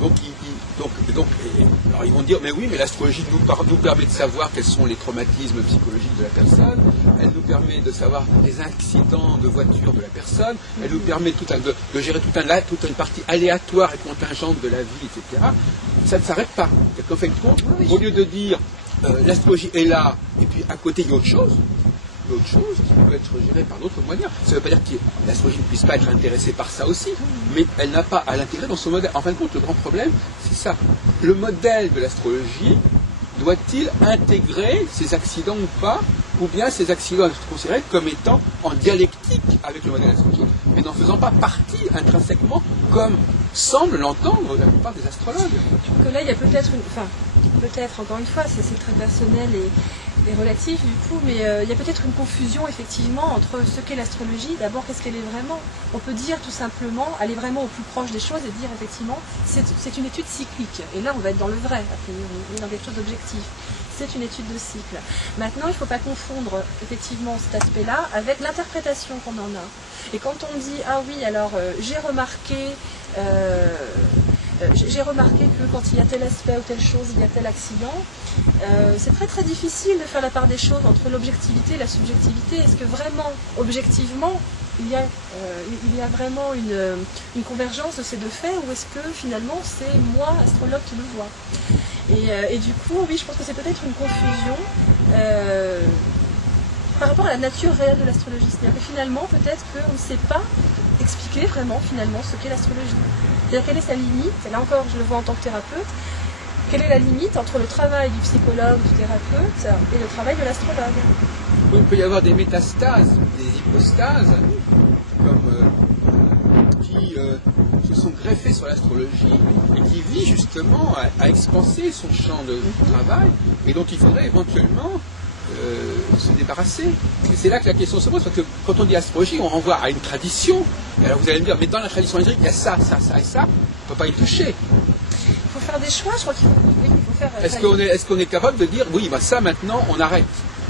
Donc Alors ils vont dire, mais oui, mais l'astrologie nous permet de savoir quels sont les traumatismes psychologiques de la personne, elle nous permet de savoir les accidents de voiture de la personne, elle nous permet de gérer toute une partie aléatoire et contingente de la vie, etc. Ça ne s'arrête pas. En fin de compte, au lieu de dire l'astrologie est là, et puis à côté il y a autre chose qui peut être gérée par d'autres moyens. Ça ne veut pas dire que l'astrologie ne puisse pas être intéressée par ça aussi, mais elle n'a pas à l'intégrer dans son modèle. En fin de compte, le grand problème, c'est ça. Le modèle de l'astrologie doit-il intégrer ces accidents ou pas, ou bien ces accidents doivent être considérés comme étant en dialectique avec le modèle astrologique, mais n'en faisant pas partie intrinsèquement, comme semble l'entendre la plupart des astrologues. Que là, il y a peut-être encore une fois, c'est très personnel et relatif du coup, mais il y a peut-être une confusion effectivement entre ce qu'est l'astrologie. D'abord, qu'est-ce qu'elle est vraiment? On peut dire tout simplement, aller vraiment au plus proche des choses et dire effectivement, c'est une étude cyclique. Et là, on va être dans le vrai, on est dans quelque chose d'objectif. C'est une étude de cycle. Maintenant, il ne faut pas confondre effectivement cet aspect-là avec l'interprétation qu'on en a. Et quand on dit, ah oui, alors j'ai remarqué que quand il y a tel aspect ou telle chose, il y a tel accident, c'est très très difficile de faire la part des choses entre l'objectivité et la subjectivité. Est-ce que vraiment, objectivement, il y a vraiment une convergence de ces deux faits, ou est-ce que finalement c'est moi, astrologue, qui le vois? Et du coup, oui, je pense que c'est peut-être une confusion par rapport à la nature réelle de l'astrologie. C'est-à-dire que finalement, peut-être qu'on ne sait pas expliquer vraiment finalement ce qu'est l'astrologie. C'est-à-dire quelle est sa limite, et là encore je le vois en tant que thérapeute, quelle est la limite entre le travail du psychologue, du thérapeute et le travail de l'astrologue? Oui, il peut y avoir des métastases, des hypostases, qui se sont greffées sur l'astrologie et qui visent justement à expanser son champ de travail et dont il faudrait éventuellement se débarrasser. Et c'est là que la question se pose, parce que quand on dit astrologie, on renvoie à une tradition. Et alors vous allez me dire, mais dans la tradition ésotérique, il y a ça, ça, ça et ça, on ne peut pas y toucher. Il faut faire des choix, je crois qu'il faut faire... Est-ce qu'on est capable de dire, oui, bah ça maintenant, on arrête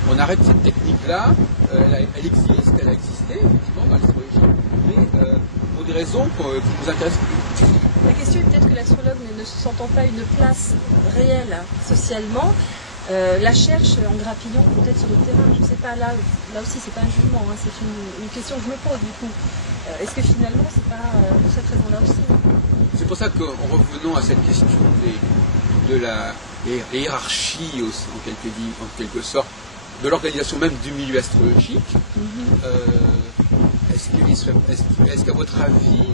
cette technique-là, elle existe, elle a existé, effectivement, dans l'astrologie, mais pour des raisons qui nous intéressent plus. La question est peut-être que l'astrologue, ne se sentant pas une place réelle socialement, la cherche en grappillant peut-être sur le terrain. Je ne sais pas, là aussi c'est pas un jugement, hein, c'est une question que je me pose du coup. Est-ce que finalement c'est pas pour cette raison-là aussi? C'est pour ça qu'en revenant à cette question de la hiérarchie en quelque sorte, de l'organisation même du milieu astrologique, est-ce qu'à votre avis,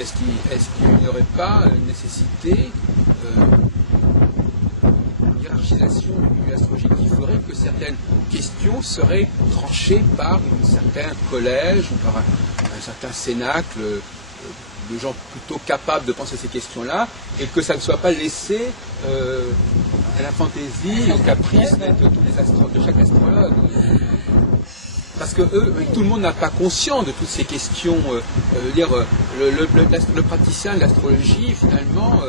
est-ce qu'il n'y aurait pas une nécessité hiérarchisation du milieu astrologique qui ferait que certaines questions seraient tranchées par un certain collège ou par un certain cénacle de gens plutôt capables de penser ces questions-là, et que ça ne soit pas laissé à la fantaisie, au caprice de chaque astrologue. Parce que tout le monde n'a pas conscience de toutes ces questions. Le praticien de l'astrologie, finalement,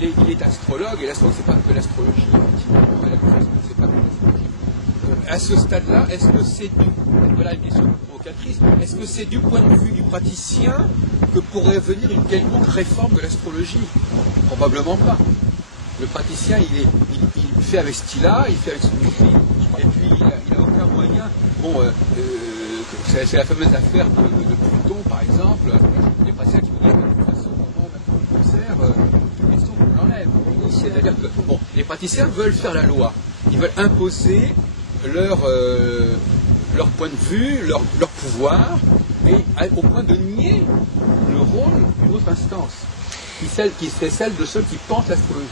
il est astrologue, et l'astrologue, c'est pas que l'astrologie, effectivement, c'est pas que l'astrologie. À ce stade-là, est-ce que c'est voilà une question provocatrice, est-ce que c'est du point de vue du praticien que pourrait venir une quelconque réforme de l'astrologie? Probablement pas. Le praticien, il fait avec ce qu'il a, il fait avec son outil, et puis il n'a aucun moyen. Bon, c'est la fameuse affaire de Pluton, par exemple. Les praticiens qui vont dire de toute façon, comment on sert, une question qu'on l'enlève. C'est-à-dire que bon, les praticiens veulent faire la loi, ils veulent imposer leur point de vue, leur pouvoir, et au point de nier le rôle d'une autre instance, qui est celle de ceux qui pensent l'astrologie.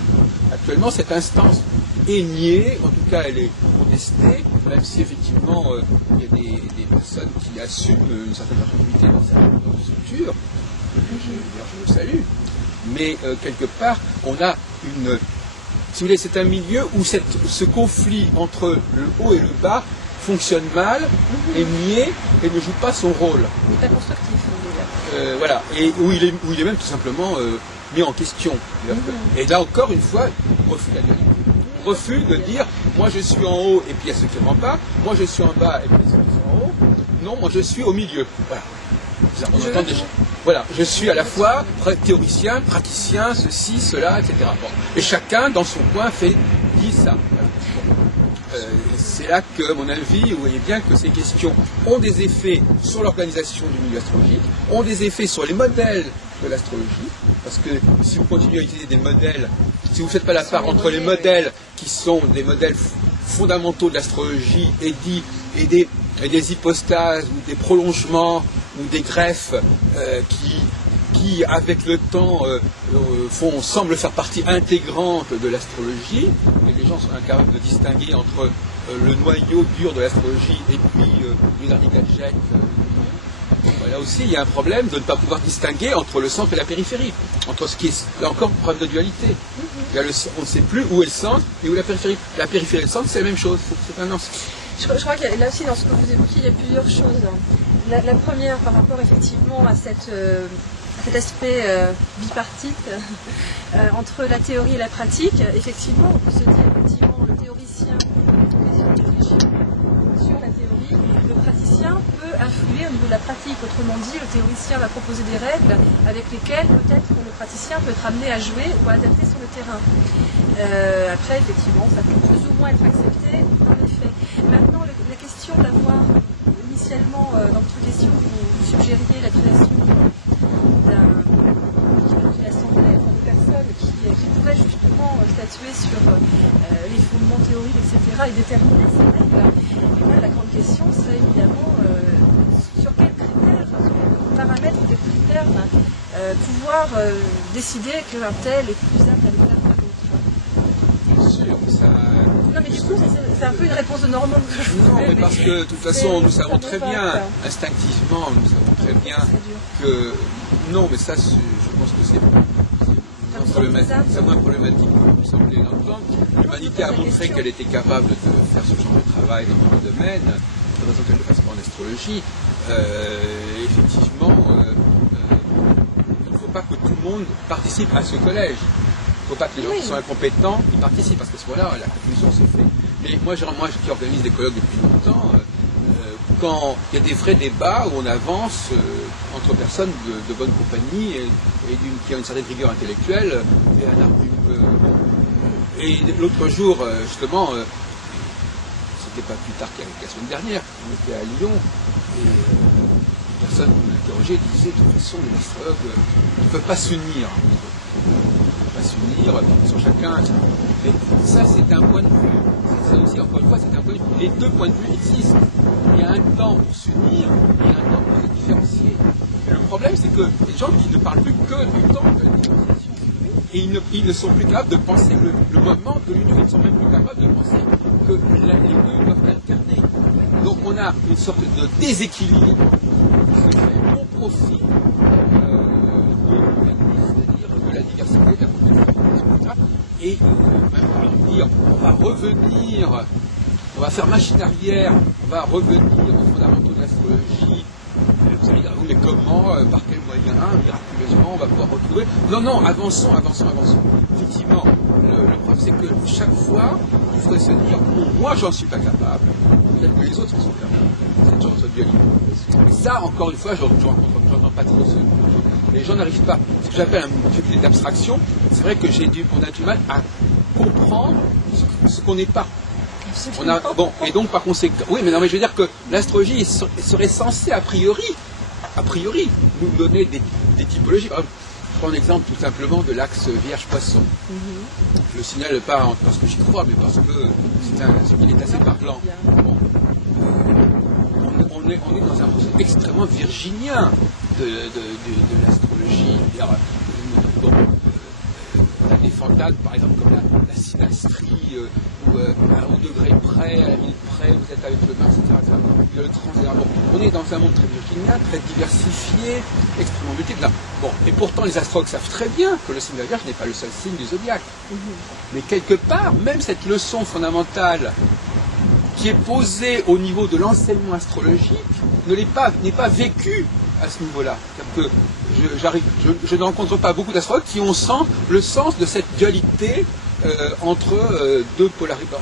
Actuellement, cette instance est niée, en tout cas elle est contestée, même si effectivement il y a des personnes qui assument une certaine responsabilité dans cette structure. Je le salue. Mais quelque part, on a une... Si vous voulez, c'est un milieu où ce conflit entre le haut et le bas fonctionne mal, est nié et ne joue pas son rôle. Il n'est pas constructif, déjà. Voilà, et où il est même tout simplement mis en question. Et là encore une fois, refus la dualité. Refus de dire, moi je suis en haut et puis il y a ceux qui ne rentrent pas, moi je suis en bas et puis il y a ceux qui sont en haut. Non, moi je suis au milieu. Voilà. On entend déjà. voilà, je suis à la fois théoricien, praticien, ceci, cela, etc. Bon. Et chacun, dans son coin, dit ça. C'est là que, à mon avis, vous voyez bien que ces questions ont des effets sur l'organisation du milieu astrologique, ont des effets sur les modèles de l'astrologie, parce que si vous continuez à utiliser des modèles, si vous ne faites pas la part entre les modèles qui sont des modèles fondamentaux de l'astrologie et des hypostases ou des prolongements ou des greffes qui, avec le temps, semblent faire partie intégrante de l'astrologie, et les gens sont incapables de distinguer entre le noyau dur de l'astrologie et puis les gadgets. Là aussi, il y a un problème de ne pas pouvoir distinguer entre le centre et la périphérie, entre ce qui est là encore problème de dualité. On ne sait plus où est le centre et où est la périphérie. La périphérie et le centre, c'est la même chose. C'est un ensemble. Je crois que là aussi, dans ce que vous évoquez, il y a plusieurs choses. La première, par rapport effectivement à cet aspect bipartite entre la théorie et la pratique, effectivement, on peut se dire effectivement le théoricien sur la théorie, le praticien peut influer au niveau de la pratique. Autrement dit, le théoricien va proposer des règles avec lesquelles peut-être le praticien peut être amené à jouer ou à adapter sur le terrain. Après, effectivement, ça peut plus ou moins être accepté, en effet. Maintenant, la question d'avoir, initialement, dans votre question, vous suggériez la création d'une assemblée de personnes qui pourraient justement statuer sur les fondements théoriques, etc., et déterminer ces règles. Et moi, la grande question, c'est évidemment sur quels critères, sur quels paramètres, quels critères pouvoir décider qu'un tel est plus apte à le faire que l'autre. Non, mais du coup, c'est un peu une réponse de Normand que je vous fais. Non, mais parce que, de toute façon, nous savons très bien, instinctivement, nous savons très bien que... Non, mais ça, je pense que c'est moins problématique que vous semblez l'entendre. L'humanité a montré qu'elle était capable de faire ce genre de travail dans le domaine, de façon qu'elle ne le fasse pas en astrologie. Effectivement, il ne faut pas que tout le monde participe à ce collège. Il ne faut pas que les gens qui sont incompétents y participent, parce qu'à ce moment-là, la confusion se fait. Mais moi qui organise des colloques depuis longtemps, quand il y a des vrais débats où on avance entre personnes de bonne compagnie et qui ont une certaine rigueur intellectuelle et un argument. Et l'autre jour, justement, c'était pas plus tard qu'à la semaine dernière, on était à Lyon et une personne qu'on interrogeait disait de toute façon les astrologues ne peuvent pas s'unir. Ils sont chacun. Mais ça, c'est un point de vue. Ça aussi, encore une fois, c'est un point de vue. Les deux points de vue existent. Il y a un temps pour s'unir, il y a un temps pour se différencier. Et le problème, c'est que les gens qui ne parlent plus que du temps de la différenciation. Et ils ne sont plus capables de penser le moment de l'union. Ils ne sont même plus capables de penser que les deux doivent alterner. Donc on a une sorte de déséquilibre qui se fait au profit de la diversité, de la complexité, etc. Et dire, on va faire machine arrière, on va revenir aux fondamentaux de l'astrologie. Vous allez dire, mais comment, par quel moyen, miraculeusement, on va pouvoir retrouver. Non, avançons. Effectivement, le problème, c'est que chaque fois, il faudrait se dire, bon, moi, j'en suis pas capable, peut-être que les autres en sont capables. Cette genre de dualité. Et ça, encore une fois, je n'entends pas trop les gens n'arrivent pas. Ce que j'appelle un degré d'abstraction, c'est vrai que on a du mal à comprendre ce qu'on n'est pas. Et donc par conséquent, oui, mais je veux dire que l'astrologie serait censée a priori nous donner des typologies. Je prends un exemple tout simplement de l'axe Vierge-Poisson. Je le signale pas parce que j'y crois, mais parce que il est assez parlant. Bon. On est dans un processus extrêmement virginien de l'astrologie. On a des fantasmes, par exemple, comme la synastrie, où au degré près, à la ville près, vous êtes avec le Mars, etc. Le transfert. Bon, on est dans un monde très virginien, très diversifié, extrêmement multiple. Bon, et pourtant, les astrologues savent très bien que le signe de la Vierge n'est pas le seul signe du zodiaque. Mais quelque part, même cette leçon fondamentale qui est posée au niveau de l'enseignement astrologique n'est pas vécue à ce niveau-là. Que je ne rencontre pas beaucoup d'astrologues qui ont le sens de cette dualité entre deux polarités.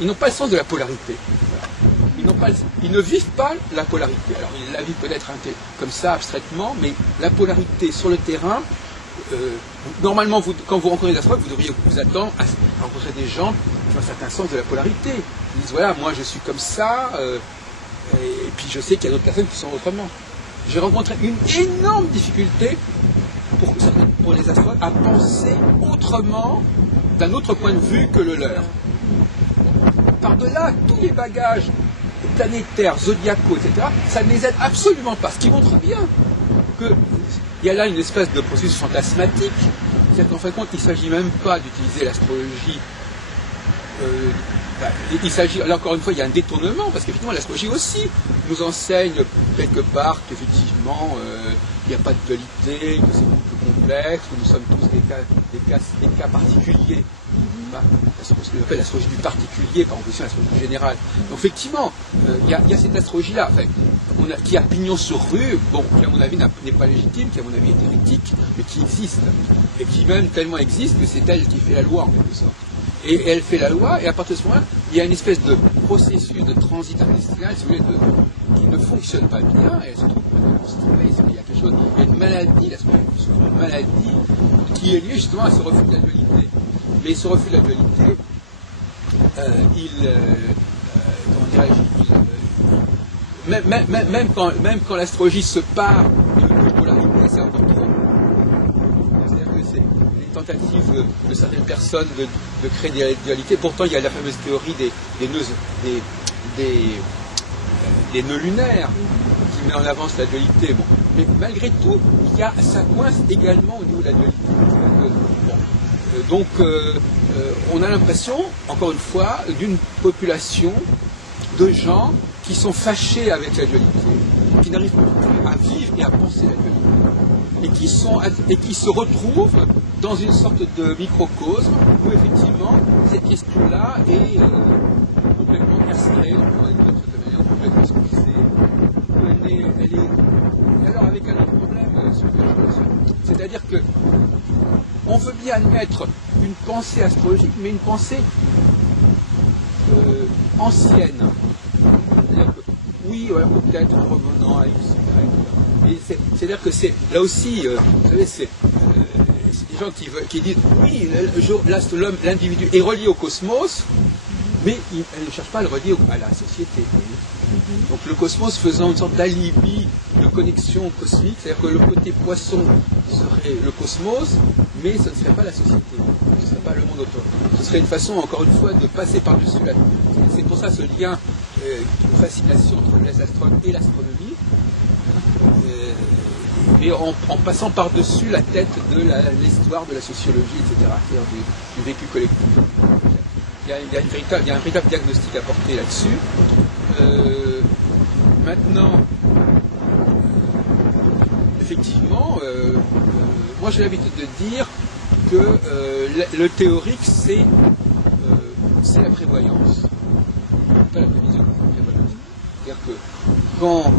Ils n'ont pas le sens de la polarité. Voilà. ils ne vivent pas la polarité. Alors ils la vivent peut-être comme ça abstraitement, mais la polarité sur le terrain, normalement quand vous rencontrez des astrologues, vous devriez vous attendre à rencontrer des gens qui ont un certain sens de la polarité. Ils disent voilà, moi je suis comme ça, et puis je sais qu'il y a d'autres personnes qui sont autrement. J'ai rencontré une énorme difficulté pour les astrologues à penser autrement, d'un autre point de vue que le leur. Par-delà tous les bagages planétaires, zodiacaux, etc., ça ne les aide absolument pas. Ce qui montre bien qu'il y a là une espèce de processus fantasmatique, c'est-à-dire qu'en fin de compte, il ne s'agit même pas d'utiliser l'astrologie. Il s'agit, là encore une fois, il y a un détournement, parce qu'effectivement, l'astrologie aussi nous enseigne quelque part qu'effectivement, il n'y a pas de dualité, que c'est beaucoup plus complexe, que nous sommes tous des cas particuliers. Ce qu'on appelle l'astrologie du particulier par opposition à l'astrologie générale. Donc effectivement, il y a cette astrologie-là, qui a pignon sur rue, bon, qui à mon avis n'est pas légitime, qui à mon avis est hérétique, mais qui existe. Et qui même tellement existe que c'est elle qui fait la loi en quelque sorte. Et elle fait la loi, et à partir de ce moment-là, il y a une espèce de processus de transit intestinal, si vous voulez, qui ne fonctionne pas bien, et elle se trouve complètement constipée, il y a quelque chose, il y a une maladie, une maladie qui est liée justement à ce refus de la dualité. Mais ce refus de la dualité, même quand l'astrologie se part de polarité, c'est encore trop. C'est-à-dire que c'est une tentative de certaines personnes de créer des dualités. Pourtant, il y a la fameuse théorie des nœuds lunaires qui met en avant la dualité. Bon. Mais malgré tout, ça coince également au niveau de la dualité. Donc, on a l'impression, encore une fois, d'une population de gens qui sont fâchés avec la dualité, qui n'arrivent pas à vivre et à penser la dualité, et qui se retrouvent dans une sorte de microcosme où effectivement cette question-là est complètement castrée, complètement squeezée, elle est alors avec un autre problème sur la population. C'est-à-dire que on veut bien admettre une pensée astrologique, mais une pensée ancienne. C'est-à-dire que, oui, voilà, peut-être en revenant à une c'est-à-dire que c'est, là aussi, vous savez, c'est des gens qui disent, oui, l'individu est relié au cosmos, mais elle ne cherche pas à le relier à la société. Donc le cosmos faisant une sorte d'alibi de connexion cosmique, c'est-à-dire que le côté poisson serait le cosmos, mais ce ne serait pas la société, ce ne serait pas le monde autour. Ce serait une façon, encore une fois, de passer par-dessus la... C'est pour ça ce lien de fascination entre les astrologues et l'astronomie, et en passant par-dessus la tête de l'histoire de la sociologie, etc., c'est-à-dire du vécu collectif. Il y a un véritable diagnostic à porter là-dessus. Maintenant, effectivement, moi j'ai l'habitude de dire que le théorique, c'est la prévoyance, pas la prévision. C'est-à-dire que quand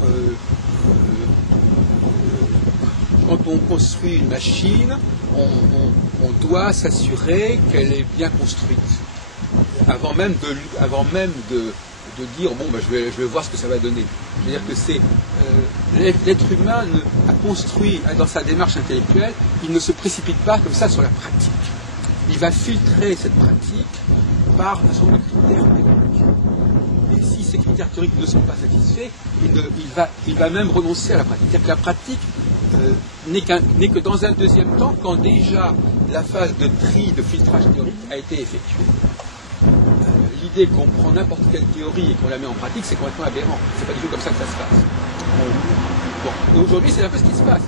on construit une machine, on doit s'assurer qu'elle est bien construite. Avant même de dire bon je vais voir ce que ça va donner. Je veux dire que c'est l'être humain a construit dans sa démarche intellectuelle, il ne se précipite pas comme ça sur la pratique. Il va filtrer cette pratique par un certain nombre de critères théoriques. Et si ces critères théoriques ne sont pas satisfaits, il va même renoncer à la pratique. C'est-à-dire que la pratique n'est que dans un deuxième temps quand déjà la phase de tri, de filtrage théorique a été effectuée. L'idée qu'on prend n'importe quelle théorie et qu'on la met en pratique, c'est complètement aberrant. C'est pas du tout comme ça que ça se passe. Bon, aujourd'hui, c'est un peu ce qui se passe.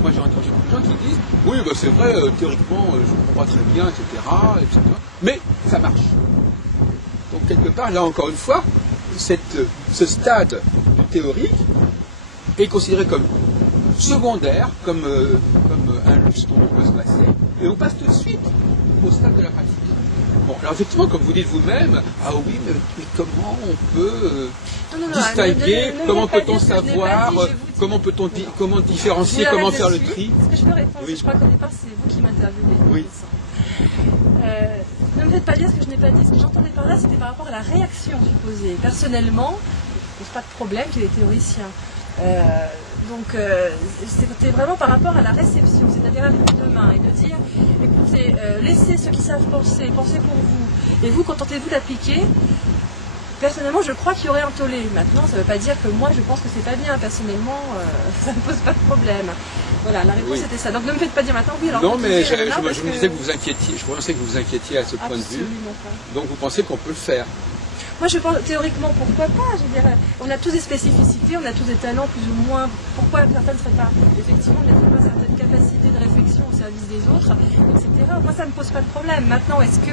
Moi, j'ai entendu beaucoup de gens qui disent oui, bah, c'est vrai, théoriquement, je ne comprends pas très bien, etc., mais ça marche. Donc, quelque part, là encore une fois, ce stade du théorique est considéré comme secondaire, comme un luxe dont on peut se passer, et on passe tout de suite au stade de la pratique. Bon, alors effectivement, comme vous dites vous-même, ah oui, mais comment on peut distinguer, comment peut-on savoir, comment différencier, comment faire le tri? Est-ce que je peux répondre? Oui. Je crois qu'au départ, c'est vous qui m'interviewez. Oui. Ne me faites pas dire ce que je n'ai pas dit. Ce que j'entendais par là, c'était par rapport à la réaction supposée. Personnellement, pose pas de problème qu'il est théoricien. Donc c'était vraiment par rapport à la réception, c'est-à-dire arriver demain et de dire, écoutez, laissez ceux qui savent penser pour vous, et vous contentez-vous d'appliquer. Personnellement, je crois qu'il y aurait un tollé. Maintenant, ça ne veut pas dire que moi, je pense que c'est pas bien. Personnellement, ça ne pose pas de problème. Voilà, la réponse était ça. Donc ne me faites pas dire maintenant, oui, alors... Non, mais je me disais que vous inquiétiez, je pensais que vous inquiétiez à ce point de vue. Pas. Donc vous pensez qu'on peut le faire? Moi, je pense, théoriquement, pourquoi pas? Je veux dire, on a tous des spécificités, on a tous des talents plus ou moins. Pourquoi certains ne seraient pas, effectivement, n'ont pas certaines capacités de réflexion au service des autres, etc. Moi, ça ne me pose pas de problème. Maintenant, est-ce que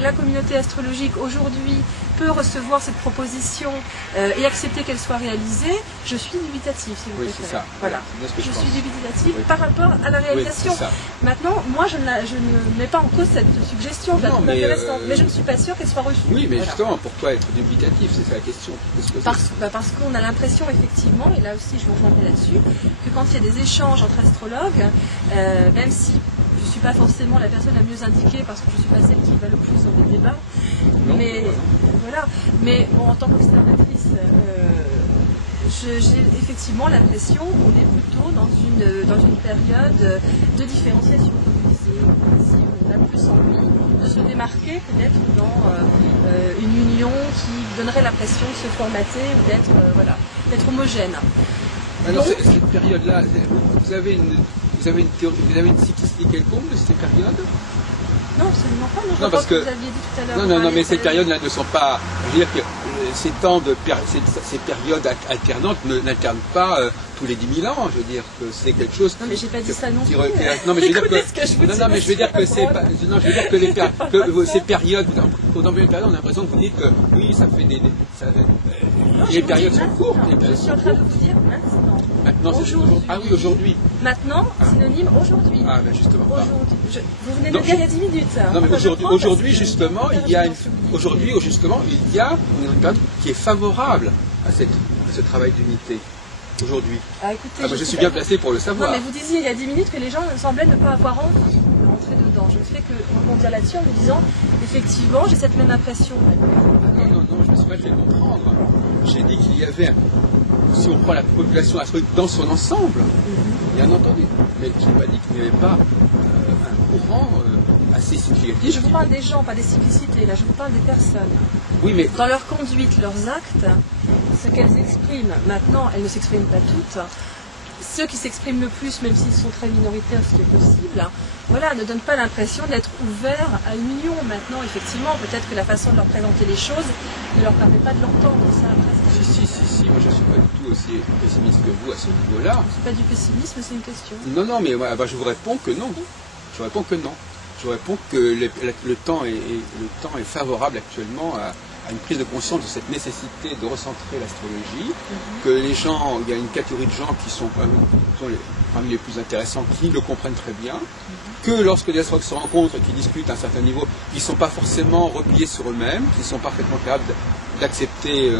la communauté astrologique, aujourd'hui, peut recevoir cette proposition et accepter qu'elle soit réalisée? Je suis dubitative, si vous préférez. Oui, c'est ça. Voilà. Je suis dubitative par rapport à la réalisation. Maintenant, moi, je ne mets pas en cause cette suggestion. Je la trouve intéressante, mais je ne suis pas sûre qu'elle soit reçue. Oui, mais justement, pourquoi être dubitatif? C'est ça la question. Parce qu'on a l'impression, effectivement, et là aussi je vous rejoindrai là-dessus, que quand il y a des échanges entre astrologues, même si je ne suis pas forcément la personne la mieux indiquée, parce que je ne suis pas celle qui va le plus dans les débats, mais bon, en tant qu'observatrice, j'ai effectivement l'impression qu'on est plutôt dans une période de différenciation, comme vous disiez. Si on a plus envie de se démarquer que d'être dans une union qui donnerait l'impression de se formater ou d'être homogène. Alors cette période-là, vous avez une théorie, vous avez une cyclicité quelconque de ces périodes? Non, absolument pas. Non, parce que vous aviez dit tout à l'heure. Non, mais ces périodes-là ne sont pas. Je veux dire que ces périodes alternantes n'alternent pas tous les 10 000 ans. Je veux dire que c'est quelque chose. Non, mais j'ai pas dit ça non plus. Non, mais je veux dire que. Je veux dire que c'est pas. Non, je veux dire que ces périodes. Quand on veut une période, on a l'impression que vous dites que oui, ça fait des. Les périodes sont courtes. Je suis en train de vous dire maintenant. Maintenant, c'est aujourd'hui. Ah oui, aujourd'hui. Maintenant, synonyme aujourd'hui. Ah, ben justement. Vous venez de le dire il y a 10 minutes. Non, mais aujourd'hui, justement, il y a une période qui est favorable à ce travail d'unité. Aujourd'hui. Je suis bien placé pour le savoir. Non, mais vous disiez il y a 10 minutes que les gens semblaient ne pas avoir envie de rentrer dedans. Je ne fais que rebondir là-dessus en me disant, effectivement, j'ai cette même impression. Non, je ne me suis pas fait comprendre. J'ai dit qu'il y avait, si on prend la population astrologique dans son ensemble, bien entendu, mais je n'ai pas dit qu'il n'y avait pas un courant assez significatif. Je vous parle des gens, pas des cyclicités, là, je vous parle des personnes. Oui, mais... Dans leur conduite, leurs actes, ce qu'elles expriment, maintenant, elles ne s'expriment pas toutes. Ceux qui s'expriment le plus, même s'ils sont très minoritaires, ce qui est possible, ne donnent pas l'impression d'être ouverts à une union. Maintenant, effectivement, peut-être que la façon de leur présenter les choses ne leur permet pas de l'entendre. Si, moi je ne suis pas du tout aussi pessimiste que vous à ce niveau-là. C'est pas du pessimisme, c'est une question. Non, mais je vous réponds que non. Je réponds que le temps est favorable actuellement à une prise de conscience de cette nécessité de recentrer l'astrologie, que les gens, il y a une catégorie de gens qui sont parmi les plus intéressants, qui le comprennent très bien, que lorsque les astrologues se rencontrent et qu'ils discutent à un certain niveau, ils ne sont pas forcément repliés sur eux-mêmes, qu'ils sont parfaitement capables d'accepter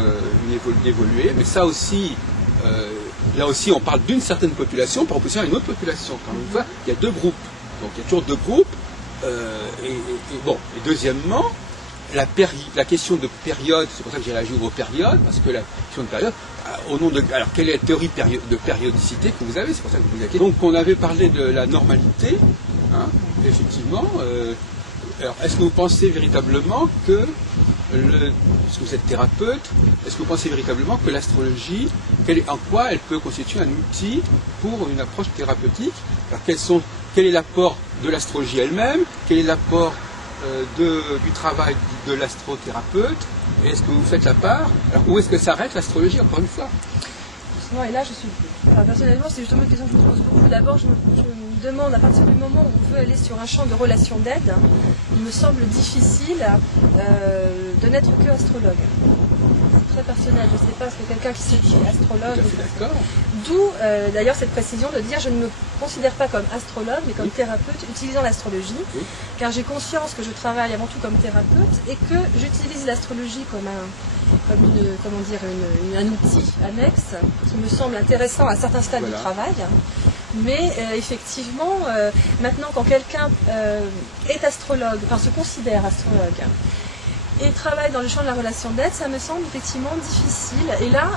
d'évoluer, mais ça aussi, là aussi on parle d'une certaine population par opposition à une autre population. Quand une fois, il y a deux groupes, donc il y a toujours deux groupes, et deuxièmement, la question de période, c'est pour ça que j'ai réagi aux périodes, parce que la question de période, alors quelle est la théorie de périodicité que vous avez, c'est pour ça que vous avez. Donc on avait parlé de la normalité, effectivement. Alors est-ce que vous pensez véritablement que, parce que vous êtes thérapeute, est-ce que vous pensez véritablement que l'astrologie, en quoi elle peut constituer un outil pour une approche thérapeutique? Alors quel est l'apport de l'astrologie elle-même? Quel est l'apport du travail de l'astrothérapeute? Est-ce que vous faites la part? Alors, où est-ce que s'arrête l'astrologie, encore une fois? Non, et là, personnellement, c'est justement une question que je me pose beaucoup. D'abord, je me demande, à partir du moment où on veut aller sur un champ de relations d'aide, il me semble difficile de n'être que astrologue. C'est très personnel, je ne sais pas, est-ce que quelqu'un qui est astrologue... Je suis d'accord. D'où, d'ailleurs, cette précision de dire je ne me considère pas comme astrologue, mais comme thérapeute utilisant l'astrologie, car j'ai conscience que je travaille avant tout comme thérapeute et que j'utilise l'astrologie comme un outil annexe qui me semble intéressant à certains stades du travail. Mais effectivement, maintenant, quand quelqu'un est astrologue, se considère astrologue, et travaille dans le champ de la relation d'aide, ça me semble effectivement difficile. Et là,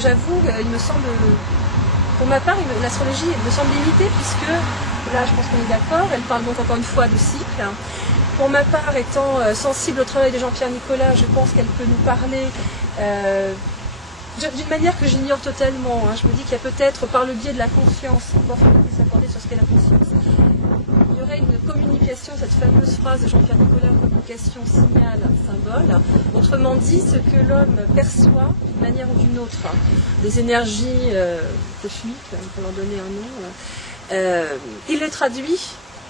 j'avoue, il me semble, pour ma part, l'astrologie me semble limitée, puisque là, je pense qu'on est d'accord, elle parle donc encore une fois de cycle. Pour ma part, étant sensible au travail de Jean-Pierre Nicolas, je pense qu'elle peut nous parler d'une manière que j'ignore totalement. Je me dis qu'il y a peut-être, par le biais de la conscience, encore faut-il s'accorder sur ce qu'est la conscience, il y aurait une communication, cette fameuse phrase de Jean-Pierre Nicolas, communication, signal, symbole. Autrement dit, ce que l'homme perçoit d'une manière ou d'une autre, des énergies cosmiques, pour leur donner un nom, il les traduit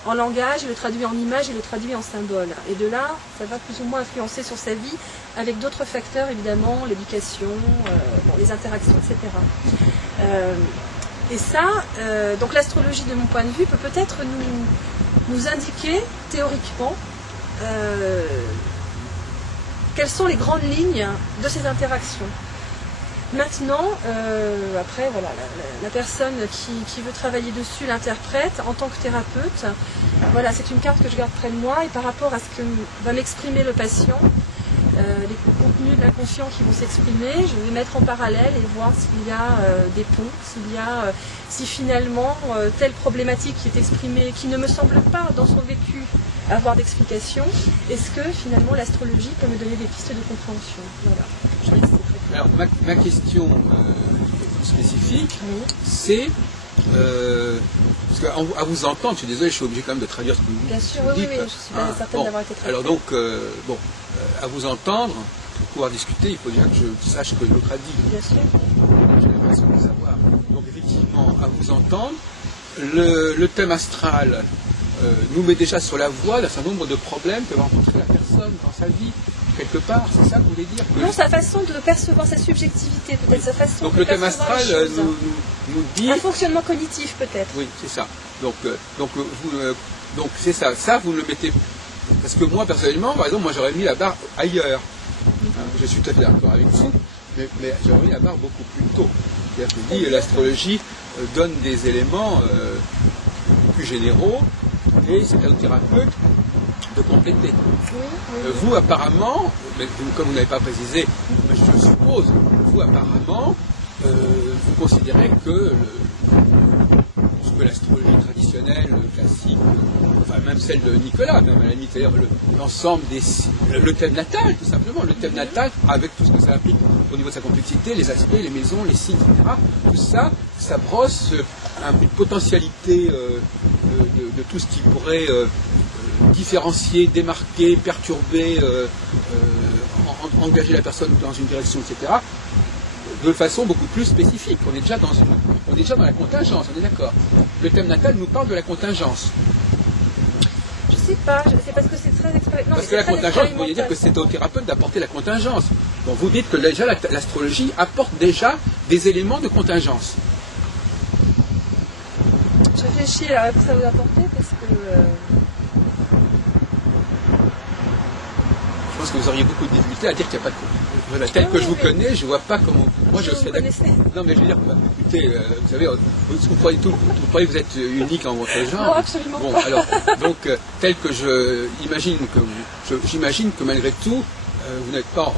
en langage, il le traduit en image, il le traduit en symbole. Et de là, ça va plus ou moins influencer sur sa vie, avec d'autres facteurs, évidemment, l'éducation, les interactions, etc. Et ça, donc l'astrologie, de mon point de vue, peut peut-être nous indiquer, théoriquement, quelles sont les grandes lignes de ces interactions. Maintenant, après, voilà, la personne qui veut travailler dessus, l'interprète, en tant que thérapeute, voilà, c'est une carte que je garde près de moi, et par rapport à ce que va m'exprimer le patient, les contenus de l'inconscient qui vont s'exprimer, je vais mettre en parallèle et voir s'il y a des ponts, si finalement telle problématique qui est exprimée, qui ne me semble pas dans son vécu avoir d'explication, est-ce que finalement l'astrologie peut me donner des pistes de compréhension. Voilà. Je vais laisser. Alors ma question spécifique, c'est parce qu'à vous entendre, je suis désolé, je suis obligé quand même de traduire ce que vous dites. Bien sûr, oui, je suis pas certaine d'avoir été traduite. Alors donc, à vous entendre, pour pouvoir discuter, il faut bien que je sache ce que l'autre a dit. Bien sûr. J'ai l'impression de savoir. Donc effectivement, à vous entendre, le thème astral nous met déjà sur la voie d'un certain nombre de problèmes que va rencontrer la personne dans sa vie. Quelque part, c'est ça que vous voulez dire? Non, sa façon de percevoir sa subjectivité, peut-être, sa façon donc de le thème percevoir astral nous dit... Un fonctionnement cognitif, peut-être. Oui, c'est ça. Donc c'est ça. Ça, vous le mettez... Parce que moi, personnellement, par exemple, j'aurais mis la barre ailleurs. Je suis tout à fait d'accord avec vous, mais j'aurais mis la barre beaucoup plus tôt. C'est-à-dire que je dis, l'astrologie donne des éléments plus généraux, et c'est à un thérapeute de compléter. Vous, apparemment, mais comme vous n'avez pas précisé, mais je suppose, vous, apparemment, vous considérez que ce que l'astrologie traditionnelle, classique, enfin même celle de Nicolas, même à la limite, c'est-à-dire l'ensemble le thème natal, tout simplement, le thème natal, avec tout ce que ça implique au niveau de sa complexité, les aspects, les maisons, les signes, etc. Tout ça, ça brosse une potentialité de tout ce qui pourrait différencier, démarquer, perturber, engager la personne dans une direction, etc., de façon beaucoup plus spécifique. On est déjà dans la contingence, on est d'accord. Le thème natal nous parle de la contingence. Je sais pas, c'est parce que c'est très expérimental. Parce que la contingence, vous pourriez dire que c'est au thérapeute d'apporter la contingence. Donc vous dites que déjà l'astrologie apporte déjà des éléments de contingence. Je réfléchis à la réponse à vous apporter parce que... Je pense que vous auriez beaucoup de difficultés à dire qu'il n'y a pas de contingence. Voilà, tel que je vous connais, je ne vois pas comment... Moi, je serais d'accord. Non, mais je veux dire, écoutez, vous savez, vous croyez que vous êtes unique en votre genre. Non, absolument bon, pas. Alors, donc, tel que j'imagine que malgré tout, vous n'êtes pas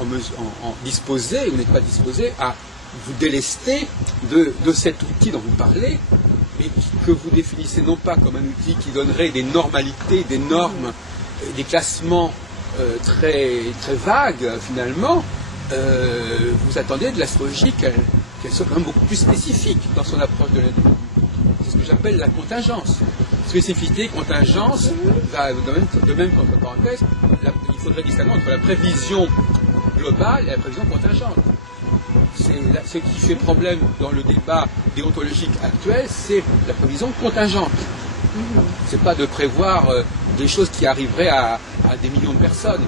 disposé à vous délester de cet outil dont vous parlez, mais que vous définissez non pas comme un outil qui donnerait des normalités, des normes, des classements très, très vagues, finalement. Vous attendez de l'astrologie qu'elle soit quand même beaucoup plus spécifique dans son approche de l'individu. C'est ce que j'appelle la contingence. Spécificité, contingence, de même qu'entre parenthèses, il faudrait distinguer entre la prévision globale et la prévision contingente. Ce qui fait problème dans le débat déontologique actuel, c'est la prévision contingente. C'est pas de prévoir des choses qui arriveraient à des millions de personnes.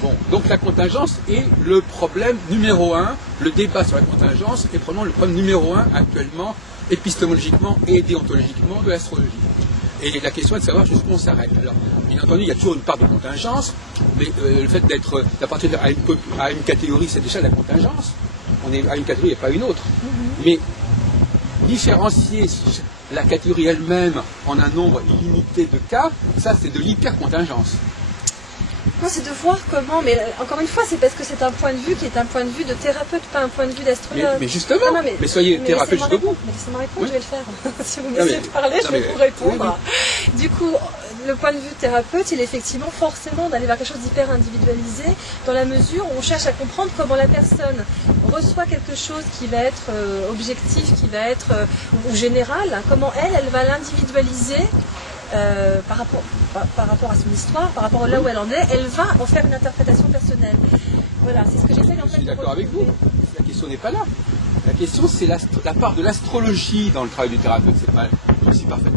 Bon, donc la contingence est le problème numéro un, le débat sur la contingence est probablement le problème numéro un actuellement, épistémologiquement et déontologiquement de l'astrologie. Et la question est de savoir jusqu'où on s'arrête. Alors, bien entendu, il y a toujours une part de contingence, mais le fait d'appartenir à une catégorie, c'est déjà la contingence. On est à une catégorie et pas une autre. Mais différencier la catégorie elle-même en un nombre illimité de cas, ça c'est de l'hypercontingence. Non, c'est de voir comment, mais encore une fois, c'est parce que c'est un point de vue qui est un point de vue de thérapeute, pas un point de vue d'astrologue. Mais justement, Non, mais soyez thérapeute jusqu'au bout. Mais laissez-moi répondre, Oui. je vais le faire. Si vous me Non, laissez mais- parler, je non, vais mais- vous répondre. oui, Du coup, le point de vue thérapeute, il est effectivement forcément d'aller vers quelque chose d'hyper individualisé, dans la mesure où on cherche à comprendre comment la personne reçoit quelque chose qui va être objectif, qui va être ou général, hein, comment elle va l'individualiser par rapport à son histoire, par rapport à là où elle en est, elle va en faire une interprétation personnelle. Voilà, c'est ce que j'essaie en Je fait suis de d'accord avec vous. retrouver. La question n'est pas là. La question, c'est la part de l'astrologie dans le travail du thérapeute. C'est pas aussi parfait.